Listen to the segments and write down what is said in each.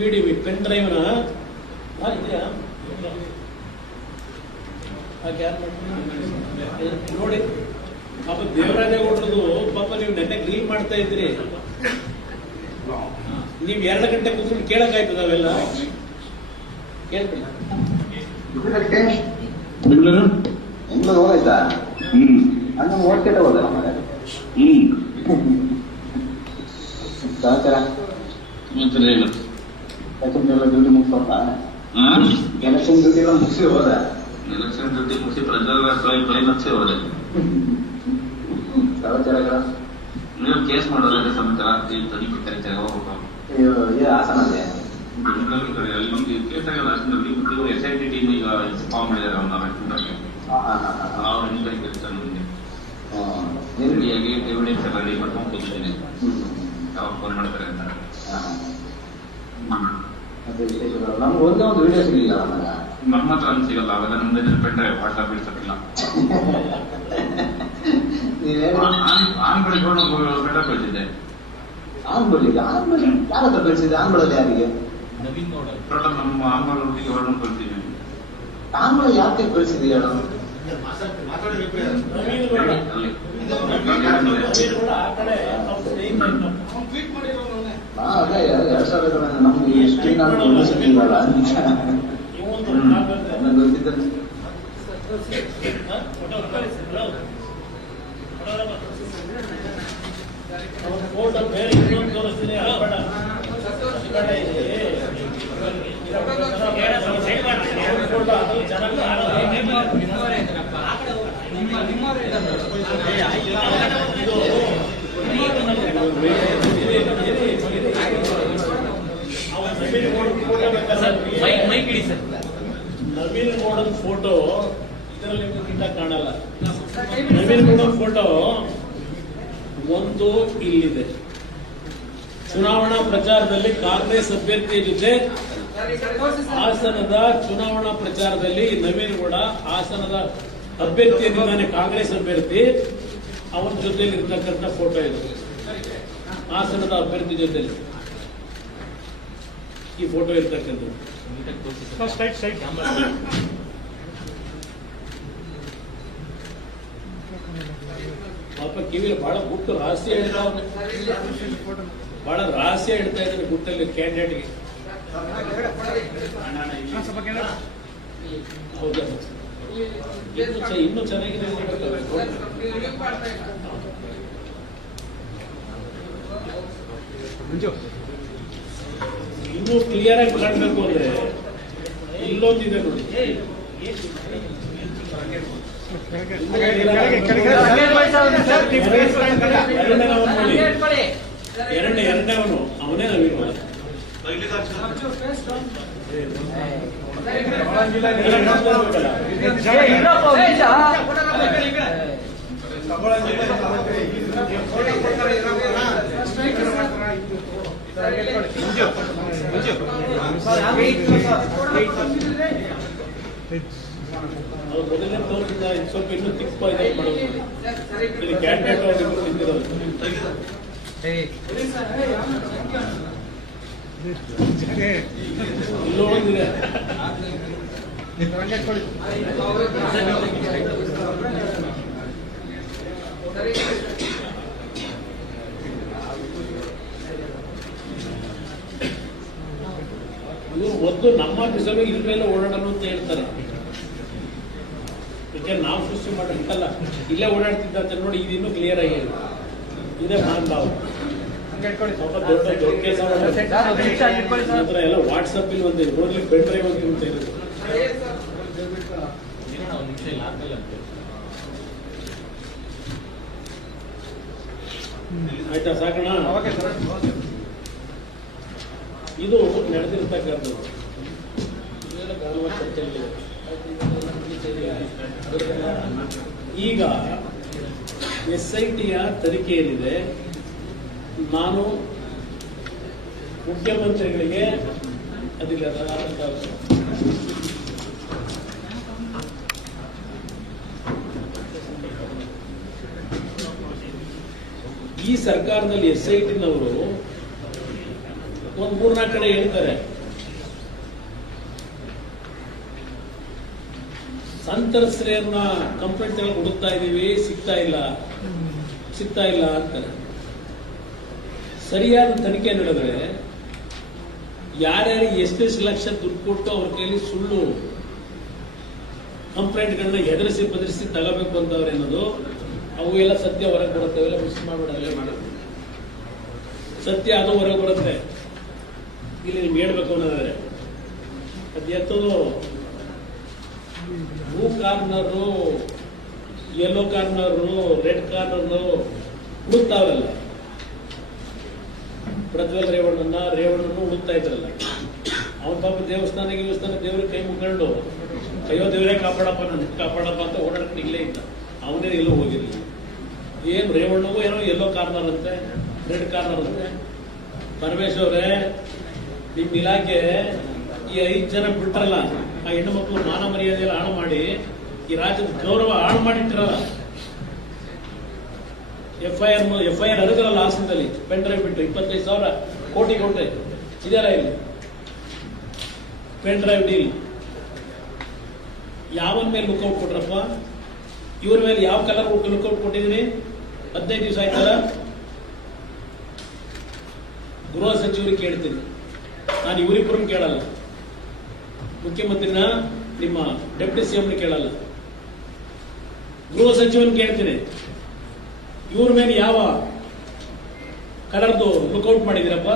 Video pen ಡ್ರೈವ್ನ ಇದೆಯಾ ನೋಡಿ ಪಾಪ ದೇವರಾಜೇಗೌಡರದು ಪಾಪ ನೀವು ನೆನ್ನೆ ಗ್ರೀನ್ ಮಾಡ್ತಾ ಇದ್ರಿ, ನೀವು 2 ಗಂಟೆ ಕೂತ್ಕೊಂಡು ಕೇಳಕ್ಕಾಯ್ತದ ಅವೆಲ್ಲ ಕೇಳ್ಬಿಡಿ. ಬೆಂಗಳೂರು ಹೋಯ್ತಾ? ಅಣ್ಣ ಓದ್ಕೆಟ ಹೋದ ಸಹಚಾರ ಡ್ಯೂಟಿ ಮುಗಿಸೋಣ. ಎಲೆಕ್ಷನ್ ಡ್ಯೂಟಿ ಎಲ್ಲ ಮುಗಿಸಿ ಹೋದ. ಎಲೆಕ್ಷನ್ ಡ್ಯೂಟಿ ಮುಗಿಸಿ ಪ್ರಜ್ವಲ್ ಮುಗಿಸಿ ಹೋದೆ. ಸಹಚಾರಗಳ ನೀವು ಕೇಸ್ ಮಾಡೋದ್ರೆ ಸಮಾಚಾರ ತನಿಖೆ ಕರೀತಾರೆ ಹೋಗ್ಬೇಕು. ಹಾಸನಲ್ಲಿ ಬೆಂಗಳೂರು ಅಲ್ಲಿ ಕೇಸ್ ಆಗಲ್ಲ. ಹಾಸನಲ್ಲಿ SIT ಟೀಮ್ ಈಗ ಫಾರ್ಮ್ ಮಾಡಿದ್ದಾರೆ. ಅವ್ರು ಎನ್ಕ್ವೈರಿ ಕರೀತಾರೆ. ನಿಮಗೆ ಎವಿಡೆನ್ಸ್ ಎಲ್ಲ ರೆಡಿ ಮಾಡ್ಕೊಂಡು ಕೂತಿದ್ದೀನಿ. ಯಾವಾಗ ಫೋನ್ ಮಾಡ್ತಾರೆ ಅಂತ. ನಮ್ಗೆ ಒಂದೇ ಒಂದು ವಿಡಿಯೋ ಸಿಗಲಿಲ್ಲ. ನಮ್ಮ ಹತ್ರ ಸಿಗಲ್ಲ. ಅವೆಲ್ಲ ನಮ್ದು ಪೆಂಡ್ರೆ ವಾಟ್ಸಾಪ್ ಬಿಡ್ಸಕ್ಕಿಲ್ಲ. ಆನ್ ಬಳಿಕೊಂಡು ಪೆಂಡ್ರೆ ಕಳಿಸಿದ್ದೆ. ಆನ್ ಬಳಿಗೆ ಯಾರ ಹತ್ರ ಕಳಿಸಿದೆ? ಆನ್ ಬಳಲ್ಲಿ ಯಾರಿಗೆ? ಟೋಟಲ್ ನಮ್ಮ ಆಂಬಲ್ ಒಟ್ಟಿಗೆ ಹೊರಡು ಕಳಿಸಿದ್ವಿ. ಆನ್ ಬಳ ಯಾಕೆ ಕಳಿಸಿದೆ ಹೇಳು? ಅದೇ 2000 ನಮ್ಗೆ ಸ್ಕ್ರೀನ್ ಆಗಿ ಸಿಕ್ಕಿಲ್ಲ ಫೋಟೋ ಬೇರೆ ಇನ್ನೊಂದು ತೋರಿಸ್ತೀನಿ. ನವೀನ್ ಗೌಡನ್ ಫೋಟೋ ಇದರಲ್ಲಿ ನಿಮ್ಗೆ ಕಾಣಲ್ಲ. ನವೀನ್ ಗೌಡನ್ ಫೋಟೋ ಒಂದು ಇಲ್ಲಿದೆ. ಚುನಾವಣಾ ಪ್ರಚಾರದಲ್ಲಿ ಕಾಂಗ್ರೆಸ್ ಅಭ್ಯರ್ಥಿಯ ಜೊತೆ ಹಾಸನದ ಚುನಾವಣಾ ಪ್ರಚಾರದಲ್ಲಿ ನವೀನ್ ಗೌಡ ಹಾಸನದ ಅಭ್ಯರ್ಥಿಯಲ್ಲಿದ್ದಾನೆ, ಕಾಂಗ್ರೆಸ್ ಅಭ್ಯರ್ಥಿ. ಅವನ ಜೊತೆಲಿ ಇರ್ತಕ್ಕಂಥ ಫೋಟೋ ಇದು. ಹಾಸನದ ಅಭ್ಯರ್ಥಿ ಜೊತೆಲಿ ಈ ಫೋಟೋ ಇರ್ತಕ್ಕಂಥದ್ದು. ಪಾಪ ಕಿವಿ ಬಹಳ ಗುಟ್ಟು ರಹಸ್ಯ ಹೇಳ್ತಾ ಬಹಳ ರಹಸ್ಯ ಹೇಳ್ತಾ ಇದ್ದಾರೆ ಗುಟ್ಟಲ್ಲಿ ಕ್ಯಾಂಡಿಡೇಟ್ಗೆ. ಹೌದಾ? ಇನ್ನೂ ಚೆನ್ನಾಗಿದೆ. ಇನ್ನೂ ಕ್ಲಿಯರ್ ಆಗಿ ಕಾಣಬೇಕು ಅಂದ್ರೆ ಇಲ್ಲೊಂದಿದೆ ನೋಡಿ. ಎರಡನೇವನು ಅವನೇ ನವೀನ್ ಗೌಡ. ಮೊದಲನೇ ತೋರಿಸಿದ ಸ್ವಲ್ಪ ಇನ್ನೂ ತಿಕ್ಕ ಇದೆ ಮಾಡೋದು. ಇಲ್ಲಿ ಕ್ಯಾಂಡಿಡೇಟ್ ಅವರು ನಿಂತಿರೋದು ಇಲ್ಲೋ ಒಂದಿದೆ. ಇವರು ಒಂದು ನಮ್ಮ ಆಫೀಸಲ್ಲೂ ಇಲ್ಲೆಲ್ಲ ಓಡಾಡೋಣ ಅಂತ ಹೇಳ್ತಾರೆ. ಯಾಕೆಂದ್ರೆ ನಾವು ಸೃಷ್ಟಿ ಮಾಡಲ್ಲ, ಇಲ್ಲೇ ಓಡಾಡ್ತಿದ್ದಂತೆ ನೋಡಿ. ಇದು ಇನ್ನೂ ಕ್ಲಿಯರ್ ಆಗಿ ಇದೇ ಮಹಾನುಭಾವ. ದೊಡ್ಡ ಕೆಲಸ ಎಲ್ಲ ವಾಟ್ಸಪ್ ಇಲ್ಲಿ ಒಂದು ನೋಡ್ಲಿ ಪೆನ್ ಡ್ರೈವ್ ಅಂತ ಇರುತ್ತೆ. ಆಯ್ತಾ? ಸಾಕಣ? ಇದು ನಡೆದಿರ್ತಕ್ಕಂಥದ್ದು. ಈಗ SITಯ ತನಿಖೆಯಲ್ಲಿದೆ. ನಾನು ಮುಖ್ಯಮಂತ್ರಿಗಳಿಗೆ ಅದಿಲ್ಲ ಈ ಸರ್ಕಾರದಲ್ಲಿ SITನವರು ಒಂದು 3-4 ಕಡೆ ಹೇಳ್ತಾರೆ. ಸಂತ್ರಸ್ತೆಯರನ್ನ ಕಂಪ್ಲೇಂಟ್ ಹುಡುಕ್ತಾ ಇದೀವಿ, ಸಿಗ್ತಾ ಇಲ್ಲ ಅಂತಾರೆ. ಸರಿಯಾದ ತನಿಖೆ ನಡೆದ್ರೆ ಯಾರ್ಯಾರು ಎಷ್ಟೆಷ್ಟು ಲಕ್ಷ ದುಡ್ಡು ಕೊಟ್ಟು ಅವ್ರ ಕೈಲಿ ಸುಳ್ಳು ಕಂಪ್ಲೇಂಟ್ಗಳನ್ನ ಎದುರಿಸಿ ಬದರಿಸಿ ತಗೋಬೇಕು ಅಂತವ್ರೆ ಅನ್ನೋದು ಅವು ಎಲ್ಲ ಸತ್ಯ ಹೊರಗೆ ಬರುತ್ತೆ. ಅವೆಲ್ಲ ಮಿಸ್ ಮಾಡಬೇಡ, ಮಾಡೋದು ಸತ್ಯ ಅದು ಹೊರಗೆ ಬರುತ್ತೆ. ಇಲ್ಲಿ ನಿಮ್ಗೆ ಹೇಳ್ಬೇಕು ಅನ್ನೋದಾದ್ರೆ ಅದು ಎತ್ತದು blue corner, yellow corner, red corner ಹುಡುಕ್ತಾವಲ್ಲ. ಪ್ರಜ್ವಲ್ ರೇವಣ್ಣನ ಹುಡುಕ್ತಾ ಇದ್ರಲ್ಲ, ಅವನ ಪಾಪ ದೇವಸ್ಥಾನ ದೇವ್ರಿಗೆ ಕೈ ಮುಗ್ಕೊಂಡು ಅಯ್ಯೋ ದೇವರೇ ಕಾಪಾಡಪ್ಪ ಅಂತ ಓಡಾಡ್ಕೊಂಡು ಇಲ್ಲೇ ಇದ್ದ. ಅವನೇ ಎಲ್ಲೂ ಹೋಗಿರಲಿಲ್ಲ. ಏನು ರೇವಣ್ಣಗೂ ಏನೋ ಯೆಲ್ಲೋ ಕಾರ್ನರ್ ಅಂತೆ, ರೆಡ್ ಕಾರ್ನರ್ ಅಂತೆ. ಪರಮೇಶ್ ಅವರೇ, ನಿಮ್ ಇಲಾಖೆ ಈ 5 ಜನ ಬಿಟ್ರಲ್ಲ, ಆ ಹೆಣ್ಣು ಮಕ್ಕಳು ಮಾನ ಮರ್ಯಾದೆಲ್ಲ ಹಾಳು ಮಾಡಿ ಈ ರಾಜ್ಯದ ಗೌರವ ಹಾಳು ಮಾಡಿಟ್ಟಿರಲ್ಲ. ಎಫ್ಐಆರ್ ಅರಗಲ್ಲ ಹಾಸನದಲ್ಲಿ ಪೆನ್ ಡ್ರೈವ್ ಬಿಟ್ಟು 25,000 ಕೋಟಿ ಇದೆಯಲ್ಲ ಇಲ್ಲಿ ಪೆನ್ ಡ್ರೈವ್ ಡೀಲ್. ಯಾವನ್ ಮೇಲೆ ಲುಕ್ಔಟ್ ಕೊಟ್ರಪ್ಪ? ಇವ್ರ ಮೇಲೆ ಯಾವ ಕಲರ್ ಲುಕ್ಔಟ್ ಕೊಟ್ಟಿದ್ದೀನಿ? 15 ದಿವಸ ಆಯ್ತಲ್ಲ. ಗೃಹ ಸಚಿವರಿಗೆ ಕೇಳ್ತೀನಿ, ನಾನು ಇವರಿಬ್ಬರನ್ನು ಕೇಳಲ್ಲ. ಮುಖ್ಯಮಂತ್ರಿನ ನಿಮ್ಮ ಡೆಪ್ಯೂಟಿ ಸಿಎಂ ಕೇಳಲ್ಲ, ಗೃಹ ಸಚಿವನ್ ಕೇಳ್ತೀನಿ. ಇವ್ರ ಮೇಲೆ ಯಾವ ಕಲರ್ದು ಲುಕ್ಔಟ್ ಮಾಡಿದಿರಪ್ಪ?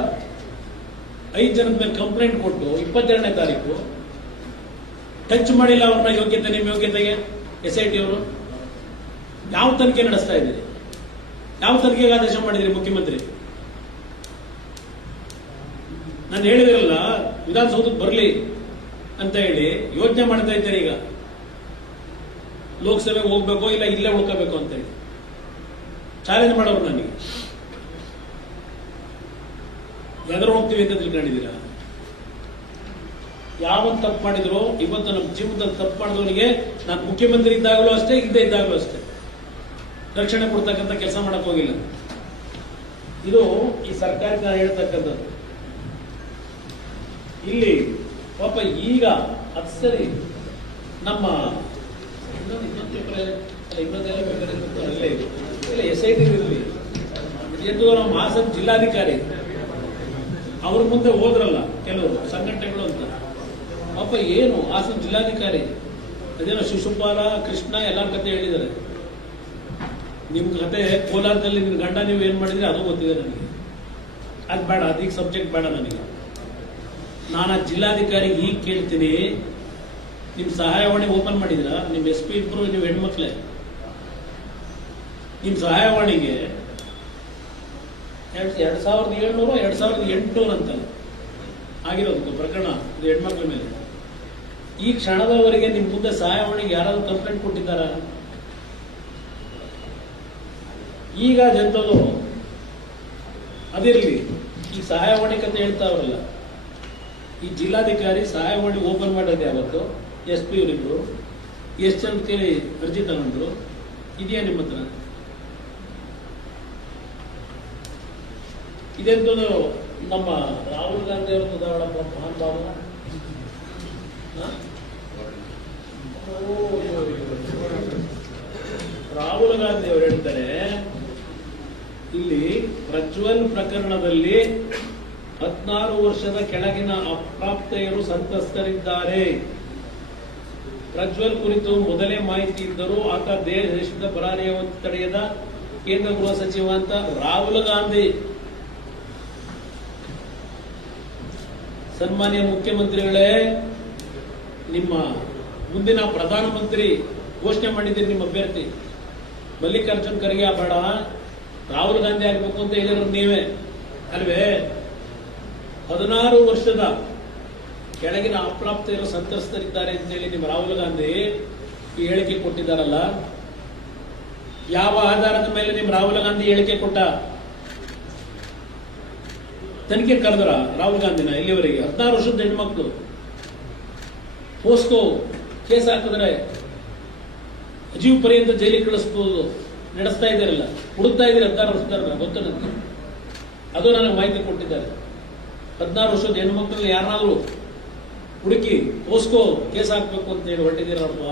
5 ಜನದ ಮೇಲೆ ಕಂಪ್ಲೇಂಟ್ ಕೊಟ್ಟು 22ನೇ ತಾರೀಕು ಟಚ್ ಮಾಡಿಲ್ಲ ಅವ್ರನ್ನ. ಯೋಗ್ಯತೆ, ನಿಮ್ಮ ಯೋಗ್ಯತೆಗೆ SIT ಅವರು ಯಾವ ತನಿಖೆ ನಡೆಸ್ತಾ ಇದ್ದೀರಿ? ಯಾವ ತನಿಖೆಗೆ ಆದೇಶ ಮಾಡಿದಿರಿ ಮುಖ್ಯಮಂತ್ರಿ? ನಾನು ಹೇಳಿದಿರಲ್ಲ ವಿಧಾನಸೌಧಕ್ಕೆ ಬರಲಿ ಅಂತ ಹೇಳಿ ಯೋಚನೆ ಮಾಡ್ತಾ ಇದ್ದಾರೆ. ಈಗ ಲೋಕಸಭೆಗೆ ಹೋಗ್ಬೇಕು ಇಲ್ಲ ಇಲ್ಲೇ ಉಳ್ಕೋಬೇಕು ಅಂತ ಹೇಳಿ ಚಾಲೆಂಜ್ ಮಾಡೋರು ನನಗೆ. ಎದುರು ಹೋಗ್ತೀವಿ ಅಂತ ತಿಳ್ಕೊಂಡಿದ್ದೀರಾ? ಯಾವನ್ ತಪ್ಪು ಮಾಡಿದ್ರು ಇವತ್ತು ನಮ್ಮ ಜೀವನದಲ್ಲಿ ತಪ್ಪು ಮಾಡಿದವನಿಗೆ ನಾನು ಮುಖ್ಯಮಂತ್ರಿ ಇದ್ದಾಗಲೂ ಅಷ್ಟೇ, ಇದ್ದೇ ಇದ್ದಾಗಲೂ ಅಷ್ಟೇ ರಕ್ಷಣೆ ಕೊಡ್ತಕ್ಕಂಥ ಕೆಲಸ ಮಾಡಕ್ ಹೋಗಿಲ್ಲ. ಇದು ಈ ಸರ್ಕಾರಕ್ಕೆ ನಾನು ಹೇಳ್ತಕ್ಕಂಥದ್ದು. ಇಲ್ಲಿ ಪಾಪ ಈಗ ಅದು ಸರಿ, ನಮ್ಮ SIT ಇರಲಿ ಎಂದು ನಮ್ಮ ಹಾಸನ ಜಿಲ್ಲಾಧಿಕಾರಿ ಅವ್ರ ಮುಂದೆ ಹೋದ್ರಲ್ಲ ಕೆಲವರು ಸಂಘಟನೆಗಳು ಅಂತ. ಪಾಪ ಏನು ಹಾಸನ ಜಿಲ್ಲಾಧಿಕಾರಿ ಅದೇನೋ ಶಿಶುಪಾಲ, ಕೃಷ್ಣ ಎಲ್ಲರ ಕತೆ ಹೇಳಿದ್ದಾರೆ. ನಿಮ್ ಕತೆ ಕೋಲಾರದಲ್ಲಿ ನಿಮ್ ಗಂಡ ನೀವು ಏನ್ ಮಾಡಿದ್ರೆ ಅದು ಗೊತ್ತಿದೆ ನನಗೆ. ಅದು ಬೇಡ, ಅದೀಗ ಸಬ್ಜೆಕ್ಟ್ ಬೇಡ ನನಗೆ. ನಾನು ಆ ಜಿಲ್ಲಾಧಿಕಾರಿಗೆ ಈಗ ಕೇಳ್ತೀನಿ, ನಿಮ್ ಸಹಾಯವಾಣಿ ಓಪನ್ ಮಾಡಿದ್ರ? ನಿಮ್ SP ಇಬ್ರು ನೀವು ಹೆಣ್ಮಕ್ಳೇ. ನಿಮ್ ಸಹಾಯವಾಣಿಗೆ 2,700 2,800 ಅಂತ ಆಗಿರೋದು ಪ್ರಕರಣ, ಇದು ಹೆಣ್ಮಕ್ಳ ಮೇಲೆ. ಈ ಕ್ಷಣದವರೆಗೆ ನಿಮ್ ಮುಂದೆ ಸಹಾಯವಾಣಿಗೆ ಯಾರಾದ್ರೂ ಕಂಪ್ಲೇಂಟ್ ಕೊಟ್ಟಿದ್ದಾರ? ಈಗ ಜನತದು ಅದಿರಲಿ. ಈ ಸಹಾಯವಾಣಿ ಕತೆ ಹೇಳ್ತಾವ್ರಲ್ಲ, ಈ ಜಿಲ್ಲಾಧಿಕಾರಿ ಸಹಾಯವಾಣಿ ಓಪನ್ ಮಾಡೋದು ಯಾವತ್ತು? SP ಇವರಿಬ್ರು ಎಷ್ಟು ಜನ ಕೇಳಿ ಅರ್ಜಿ ತಗೊಂಡ್ರು? ಇದೆಯಾ ನಿಮ್ಮ ಹತ್ರ? ಇದೆಂತದ್ದು ನಮ್ಮ ರಾಹುಲ್ ಗಾಂಧಿ ಅವ್ರದ್ದು ಉದಾಹರಣೆ ಮಹಾನ್ ಬಾಬು. ರಾಹುಲ್ ಗಾಂಧಿ ಅವರು ಹೇಳ್ತಾರೆ ಇಲ್ಲಿ ಪ್ರಜ್ವಲ್ ಪ್ರಕರಣದಲ್ಲಿ 16 ವರ್ಷದ ಕೆಳಗಿನ ಅಪ್ರಾಪ್ತೆಯರು ಸಂತ್ರಸ್ತರಿದ್ದಾರೆ. ಪ್ರಜ್ವಲ್ ಕುರಿತು ಮೊದಲೇ ಮಾಹಿತಿ ಇದ್ದರೂ ಆತ ದೇಶದ ಪರಾರಿಯನ್ನು ತಡೆಯದ ಕೇಂದ್ರ ಗೃಹ ಸಚಿವ ಅಂತ ರಾಹುಲ್ ಗಾಂಧಿ. ಸನ್ಮಾನ್ಯ ಮುಖ್ಯಮಂತ್ರಿಗಳೇ, ನಿಮ್ಮ ಮುಂದಿನ ಪ್ರಧಾನಮಂತ್ರಿ ಘೋಷಣೆ ಮಾಡಿದ್ದೀರಿ ನಿಮ್ಮ ಅಭ್ಯರ್ಥಿ ಮಲ್ಲಿಕಾರ್ಜುನ್ ಖರ್ಗೆ ಬೇಡ, ರಾಹುಲ್ ಗಾಂಧಿ ಆಗ್ಬೇಕು ಅಂತ ಹೇಳಿದ್ರು ನೀವೇ ಅಲ್ವೇ? 16 ವರ್ಷದ ಕೆಳಗಿನ ಅಪ್ರಾಪ್ತೆಯರು ಸಂತ್ರಸ್ತರಿದ್ದಾರೆ ಅಂತೇಳಿ ನಿಮ್ಮ ರಾಹುಲ್ ಗಾಂಧಿ ಈ ಹೇಳಿಕೆ ಕೊಟ್ಟಿದ್ದಾರಲ್ಲ, ಯಾವ ಆಧಾರದ ಮೇಲೆ ನಿಮ್ಮ ರಾಹುಲ್ ಗಾಂಧಿ ಹೇಳಿಕೆ ಕೊಟ್ಟ? ತನಿಖೆ ಕರೆದ್ರ ರಾಹುಲ್ ಗಾಂಧಿನ? ಇಲ್ಲಿವರೆಗೆ 16 ವರ್ಷದ ಹೆಣ್ಮಕ್ಳು ಪೋಸ್ಕೋ ಕೇಸ್ ಹಾಕಿದ್ರೆ ಅಜೀವ್ ಪರ್ಯಂತ ಜೈಲಿಗೆ ಕಳಿಸಬಹುದು ನಡೆಸ್ತಾ ಇದ್ದಾರಲ್ಲ, ಹುಡುಕ್ತಾ ಇದ್ದೀರಿ 16 ವರ್ಷದ ಗೊತ್ತು ನನಗೆ. ಅದು ನನಗೆ ಮಾಹಿತಿ ಕೊಟ್ಟಿದ್ದಾರೆ. 16 ವರ್ಷದ ಹೆಣ್ಣು ಮಕ್ಕಳಲ್ಲಿ ಯಾರನ್ನಾದ್ರೂ ಹುಡುಕಿ ಪೋಸ್ಕೋ ಕೇಸ್ ಹಾಕ್ಬೇಕು ಅಂತ ಹೇಳಿ ಹೊರಟಿದ್ದೀರಪ್ಪ.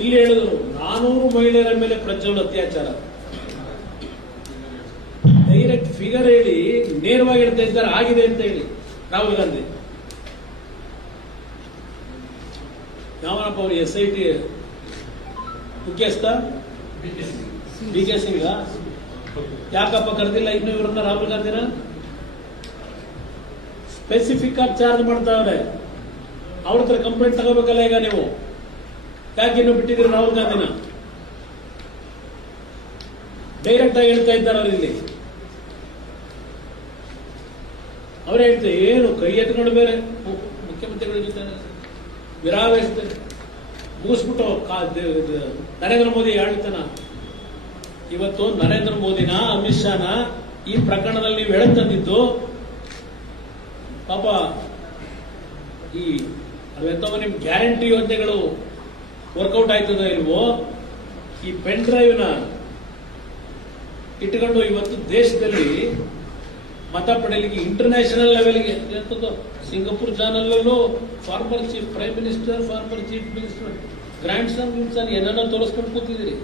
ಇಲ್ಲಿ ಹೇಳಿದ್ರು 400 ಮಹಿಳೆಯರ ಮೇಲೆ ಪ್ರಜ್ವಲ್ ಅತ್ಯಾಚಾರ. ಡೈರೆಕ್ಟ್ ಫಿಗರ್ ಹೇಳಿ ನೇರವಾಗಿ ಹೇಳ್ತಾ ಇದ್ದಾರೆ ಆಗಿದೆ ಅಂತ ಹೇಳಿ ರಾಹುಲ್ ಗಾಂಧಿ. ಯಾವನಪ್ಪ ಅವರು SIT ಮುಖ್ಯಸ್ಥ BK ಸಿಂಗ್ ಯಾಕಪ್ಪ ಕರೆದಿಲ್ಲ ಇನ್ನು ಇವರನ್ನ ರಾಹುಲ್ ಗಾಂಧಿನ? ಸ್ಪೆಸಿಫಿಕ್ ಆಗಿ ಚಾರ್ಜ್ ಮಾಡ್ತಾವ್ರೆ. ಅವ್ರ ಹತ್ರ ಕಂಪ್ಲೇಂಟ್ ತಗೋಬೇಕಲ್ಲ ಈಗ ನೀವು. ಯಾಕೆ ಇನ್ನು ಬಿಟ್ಟಿದ್ದೀರಿ ರಾಹುಲ್ ಗಾಂಧಿನ? ಡೈರೆಕ್ಟ್ ಆಗಿ ಹೇಳ್ತಾ ಇದ್ದಾರೆ ಅವ್ರು ಇಲ್ಲಿ. ಅವ್ರು ಹೇಳ್ತಾರೆ ಏನು ಕೈ ಎತ್ಕೊಂಡು ಬೇರೆ ಮುಖ್ಯಮಂತ್ರಿಗಳ ಜೊತೆ ವಿರಾವೇಶದಲ್ಲಿ ಮುಗಿಸ್ಬಿಟ್ಟು ನರೇಂದ್ರ ಮೋದಿ ಆಳ್ತನ. ಇವತ್ತು ನರೇಂದ್ರ ಮೋದಿನ ಅಮಿತ್ ಶಾನ ಈ ಪ್ರಕರಣದಲ್ಲಿ ನೀವು ಎಳೆತಂದಿದ್ದು ಪಾಪ ಈ ಅವೆಂತವ ನಿಮ್ ಗ್ಯಾರಂಟಿ ಯೋಜನೆಗಳು ವರ್ಕೌಟ್ ಆಯ್ತದ ಇಲ್ವೋ, ಈ ಪೆನ್ ಡ್ರೈವ್ನ ಇಟ್ಕೊಂಡು ಇವತ್ತು ದೇಶದಲ್ಲಿ ಮತ ಪಡೆಯಲಿಕ್ಕೆ ಇಂಟರ್ನ್ಯಾಷನಲ್ ಲೆವೆಲ್ಗೆ Singapore channel former chief prime minister, former chief minister grandson ಏನನ್ನ ತೋರಿಸ್ಕೊಂಡು ಕೂತಿದ್ರಿ.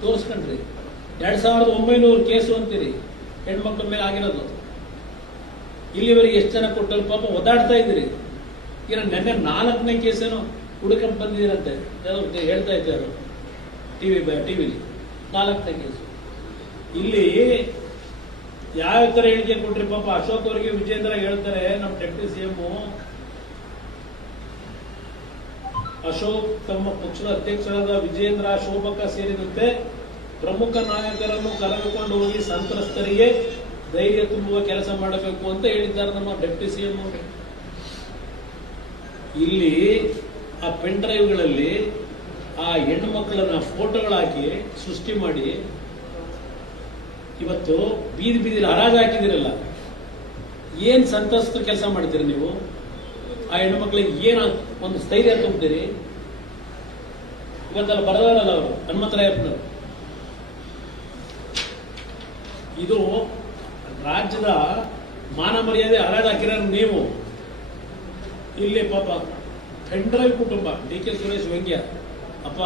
ತೋರಿಸ್ಕೊಂಡ್ರಿ 2900 ಕೇಸು ಅಂತೀರಿ ಹೆಣ್ಮಕ್ಳ ಮೇಲೆ ಆಗಿರೋದು. ಇಲ್ಲಿವರೆಗೆ ಎಷ್ಟು ಜನ ಕೊಟ್ಟರು ಪಾಪ ಒದಾಡ್ತಾ ಇದ್ದೀರಿ. ಈಗ ನೆನ್ನೆ 4ನೇ ಕೇಸೇನೋ ಹುಡುಕಂಡ್ ಬಂದಿದ್ದೀರಂತೆ ಹೇಳ್ತಾ ಇದ್ದಾರೆ ಟಿವಿಲಿ 4ನೇ ಕೇಸು. ಇಲ್ಲಿ ಯಾವ ತರ ಹೇಳಿಕೆ ಕೊಟ್ರಿ ಪಾಪ ಅಶೋಕ್ ಅವರಿಗೆ ವಿಜೇಂದ್ರ ಹೇಳ್ತಾರೆ, ನಮ್ಮ ಡೆಪ್ಯೂಟಿ CM ಅಶೋಕ್ ತಮ್ಮ ಪಕ್ಷದ ಅಧ್ಯಕ್ಷರಾದ ವಿಜೇಂದ್ರ, ಶೋಭಕ ಸೇರಿದಂತೆ ಪ್ರಮುಖ ನಾಯಕರನ್ನು ಕರೆದುಕೊಂಡು ಹೋಗಿ ಸಂತ್ರಸ್ತರಿಗೆ ಧೈರ್ಯ ತುಂಬುವ ಕೆಲಸ ಮಾಡಬೇಕು ಅಂತ ಹೇಳಿದ್ದಾರೆ ನಮ್ಮ ಡೆಪ್ಯೂಟಿ CM ಅವರು. ಇಲ್ಲಿ ಆ ಪೆನ್ ಡ್ರೈವ್ಗಳಲ್ಲಿ ಆ ಹೆಣ್ಣು ಮಕ್ಕಳನ್ನ ಫೋಟೋಗಳಾಕಿ ಸೃಷ್ಟಿ ಮಾಡಿ ಇವತ್ತು ಬೀದಿಲಿ ಹರಾಜು ಹಾಕಿದಿರಲ್ಲ. ಏನ್ ಸಂತ್ರಸ್ತ ಕೆಲಸ ಮಾಡ್ತೀರಿ ನೀವು? ಆ ಹೆಣ್ಣು ಮಕ್ಕಳಿಗೆ ಏನ ಒಂದು ಸ್ಥೈರ್ಯ ತುಂಬ್ತೀರಿ? ಇವತ್ತಲ್ಲ ಬರದಾರಲ್ಲ ಅವರು ಹನುಮಂತರಾಯಪ್ಪನವರು. ಇದು ರಾಜ್ಯದ ಮಾನ ಮರ್ಯಾದೆ ಹರಾಜು ಹಾಕಿರೋ ನೀವು. ಇಲ್ಲಿ ಪಾಪ ಪೆನ್ ಡ್ರೈವ್ ಕುಟುಂಬ DK ಸುರೇಶ್ ವ್ಯಂಗ್ಯ. ಅಪ್ಪ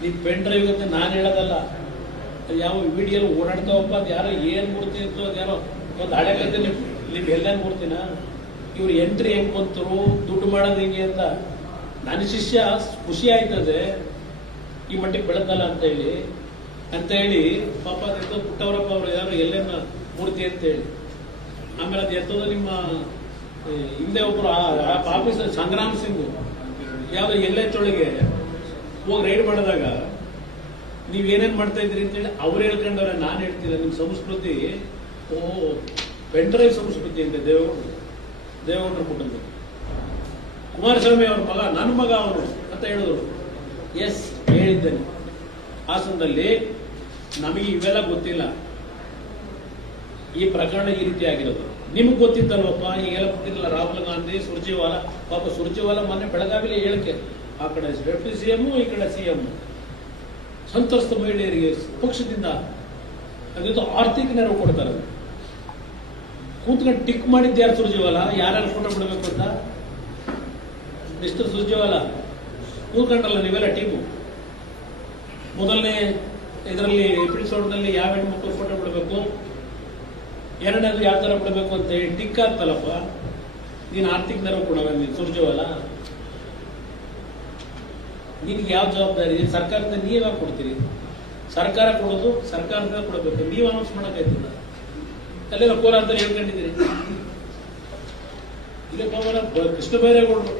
ನೀ ಪೆನ್ ಡ್ರೈವ್ ಅಂತ ನಾನು ಹೇಳೋದಲ್ಲ, ಯಾವ ವಿಡಿಯೋ ಓಡಾಡ್ತಾವಪ್ಪ, ಅದು ಯಾರೋ ಏನ್ ಮೂರ್ತಿ ಇತ್ತು, ಅದ್ಯಾರೋ ಒಂದು ಹಳೆ ಕತೆ ನೀವು ಎಲ್ಲ ಮೂರ್ತಿನ ಇವ್ರು ಎಂಟ್ರಿ ಹೆಂಗ್ ಬಂತರು, ದುಡ್ಡು ಮಾಡೋದು ಹೆಂಗೆ ಅಂತ. ನನ್ನ ಶಿಷ್ಯ ಖುಷಿ ಆಯ್ತದೆ ಈ ಮಟ್ಟಿಗೆ ಬೆಳೆದಲ್ಲ ಅಂತ ಹೇಳಿ ಪಾಪ ಅದು ಪುಟ್ಟವರಪ್ಪ ಅವರು ಯಾರು ಎಲ್ಲೇನ ಮೂರ್ತಿ ಅಂತ ಹೇಳಿ. ಆಮೇಲೆ ಅದು ಎತ್ತೋದು ನಿಮ್ಮ ಹಿಂದೆ ಒಬ್ರು ಆಫೀಸರ್ ಸಂಗ್ರಾಮ್ ಸಿಂಗ್ ಯಾವ್ದು LH ಒಳಗೆ ಹೋಗಿ ರೈಡ್ ಮಾಡಿದಾಗ ನೀವೇನೇನ್ ಮಾಡ್ತಾ ಇದ್ರಿ ಅಂತೇಳಿ ಅವ್ರು ಹೇಳ್ಕೊಂಡವ್ರೆ. ನಾನು ಹೇಳ್ತಿಲ್ಲ, ನಿಮ್ ಸಂಸ್ಕೃತಿ ಪೆನ್ ಡ್ರೈವ್ ಸಂಸ್ಕೃತಿ ಅಂತ ದೇವೇಗೌಡರ ಕುಟುಂಬ. ಕುಮಾರಸ್ವಾಮಿ ಅವ್ರ ಮಗ ನನ್ನ ಮಗ ಅವನು ಅಂತ ಹೇಳಿದ್ರು. ಎಸ್ ಹೇಳಿದ್ದೇನೆ. ಹಾಸನದಲ್ಲಿ ನಮಗೆ ಇವೆಲ್ಲ ಗೊತ್ತಿಲ್ಲ, ಈ ಪ್ರಕರಣ ಈ ರೀತಿ ಆಗಿರೋದು ನಿಮ್ಗೆ ಗೊತ್ತಿತ್ತಲ್ವಪ್ಪ. ಈಗೆಲ್ಲ ಗೊತ್ತಿರಲಿಲ್ಲ. ರಾಹುಲ್ ಗಾಂಧಿ, ಸುರ್ಜೇವಾಲಾ, ಪಾಪ ಸುರ್ಜೇವಾಲಾ ಮೊನ್ನೆ ಬೆಳಗಾವಿಲಿ ಹೇಳಿಕೆ, ಆ ಕಡೆ ಡೆಪ್ಯೂಟಿ CM ಈ ಕಡೆ CM ಸಂತ್ರಸ್ತ ಮಹಿಳೆಯರಿಗೆ ಪಕ್ಷದಿಂದ ಅದಿತ್ತು ಆರ್ಥಿಕ ನೆರವು ಕೊಡ್ತಾರೆ. ಕೂತ್ಕೊಂಡು ಟಿಕ್ ಮಾಡಿದ್ದು ಯಾರು? ಸುರ್ಜೇವಾಲಾ. ಯಾರ್ಯಾರು ಫೋಟೋ ಬಿಡಬೇಕು ಅಂತ ಮಿಸ್ಟರ್ ಸುರ್ಜೇವಾಲಾ ಕೂತ್ಕೊಂಡ್ರಲ್ಲ ನೀವೆಲ್ಲ ಟೀಮು. ಮೊದಲನೇ ಇದರಲ್ಲಿ ಎಪಿಸೋಡ್ನಲ್ಲಿ ಯಾವ ಹೆಣ್ಮಕ್ಳು ಫೋಟೋ ಬಿಡಬೇಕು, ಎರಡನೇದು ಯಾವ ತರ ಬಿಡಬೇಕು ಅಂತ ಹೇಳಿ ಟಿಕ್ ಆಗ್ತಲ್ಲಪ್ಪ. ನೀನು ಆರ್ಥಿಕ ನೆರವು ಕೊಡವ ನೀನು ಸುರ್ಜೇವಾಲಾ? ನಿನ್ಗೆ ಯಾವ ಜವಾಬ್ದಾರಿ? ಸರ್ಕಾರದಿಂದ ನೀವ್ಯಾಕೆ ಕೊಡ್ತೀರಿ? ಸರ್ಕಾರ ಕೊಡೋದು ಸರ್ಕಾರದಿಂದ ಕೊಡಬೇಕು. ನೀವು ಅನೌನ್ಸ್ ಮಾಡೋಕ್ಕಾಯ್ತಿಲ್ಲ. ಅಲ್ಲೆಲ್ಲ ಕೋಲ ಅಂತ ಹೇಳ್ಕೊಂಡಿದ್ದೀರಿ. ಇಲ್ಲಿ ಕೃಷ್ಣ ಬೈರೇಗೌಡರು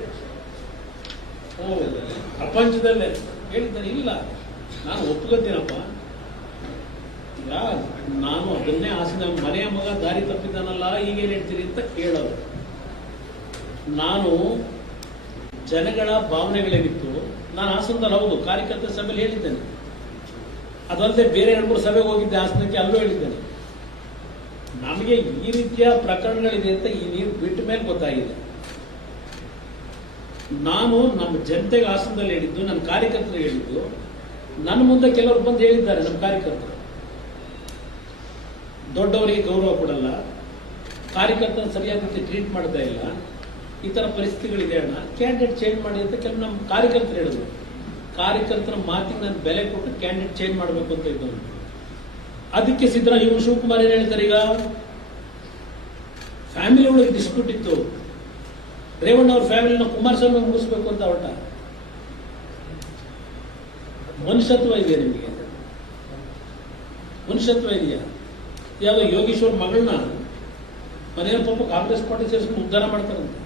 ಪ್ರಪಂಚದಲ್ಲೇ ಹೇಳಿದ್ದಾರೆ. ಇಲ್ಲ, ನಾನು ಒಪ್ಕೊತೀನಪ್ಪ. ಈಗ ನಾನು ಅದನ್ನೇ ಆಸೆ, ಮನೆಯ ಮಗ ದಾರಿ ತಪ್ಪಿದ್ದಾನಲ್ಲ ಈಗೇನು ಹೇಳ್ತೀರಿ ಅಂತ ಕೇಳೋದು. ನಾನು ಜನಗಳ ಭಾವನೆಗಳೇನಿತ್ತು, ನಾನು ಹಾಸನದಲ್ಲಿ ಹೌದು ಕಾರ್ಯಕರ್ತರ ಸಭೆಯಲ್ಲಿ ಹೇಳಿದ್ದೇನೆ. ಅದಲ್ಲದೆ ಬೇರೆ 2-3 ಸಭೆಗೆ ಹೋಗಿದ್ದೆ ಹಾಸನಕ್ಕೆ, ಅಲ್ಲೂ ಹೇಳಿದ್ದೇನೆ. ನಮಗೆ ಈ ರೀತಿಯ ಪ್ರಕರಣಗಳಿದೆ ಅಂತ ಈ ನೀರು ಬಿಟ್ಟ ಮೇಲೆ ಗೊತ್ತಾಗಿದೆ. ನಾನು ನಮ್ಮ ಜನತೆಗೆ ಹಾಸನದಲ್ಲಿ ಹೇಳಿದ್ದು, ನನ್ನ ಕಾರ್ಯಕರ್ತರಿಗೆ ಹೇಳಿದ್ದು, ನನ್ನ ಮುಂದೆ ಕೆಲವರು ಬಂದು ಹೇಳಿದ್ದಾರೆ ನಮ್ಮ ಕಾರ್ಯಕರ್ತರು. ದೊಡ್ಡವರಿಗೆ ಗೌರವ ಕೊಡಲ್ಲ, ಕಾರ್ಯಕರ್ತನ ಸರಿಯಾದ ರೀತಿ ಟ್ರೀಟ್ ಮಾಡ್ತಾ ಇಲ್ಲ, ಈ ಥರ ಪರಿಸ್ಥಿತಿಗಳಿದೆ ಅಣ್ಣ, ಕ್ಯಾಂಡಿಡೇಟ್ ಚೇಂಜ್ ಮಾಡಿ ಅಂತ ಕೆಲವು ನಮ್ಮ ಕಾರ್ಯಕರ್ತರು ಹೇಳಿದ್ರು. ಕಾರ್ಯಕರ್ತರ ಮಾತಿಗೆ ನಾನು ಬೆಲೆ ಕೊಟ್ಟು ಕ್ಯಾಂಡಿಡೇಟ್ ಚೇಂಜ್ ಮಾಡಬೇಕು ಅಂತ ಇದ್ದವನು. ಅದಕ್ಕೆ ಇವರು ಶಿವಕುಮಾರ್ ಏನು ಹೇಳ್ತಾರೆ, ಈಗ ಫ್ಯಾಮಿಲಿ ಒಳಗೆ ಡಿಸ್ಪ್ಯೂಟ್ ಇತ್ತು, ರೇವಣ್ಣ ಅವ್ರ ಫ್ಯಾಮಿಲಿನ ಕುಮಾರಸ್ವಾಮಿ ಮುಗಿಸ್ಬೇಕು ಅಂತ ಹೊರಟ. ಮನುಷ್ಯತ್ವ ಇದೆಯಾ ನಿಮಗೆ? ಮನುಷ್ಯತ್ವ ಇದೆಯಾ? ಯಾವುದೋ ಯೋಗೀಶ್ವರ್ ಮಗಳನ್ನ ಮನೆಯಲ್ಲಿ ಪಾಪ ಕಾಂಗ್ರೆಸ್ ಪಾರ್ಟಿ ಸೇರಿಸ್ಕೊಂಡು ಉದ್ಧಾರ ಮಾಡ್ತಾರಂತೆ.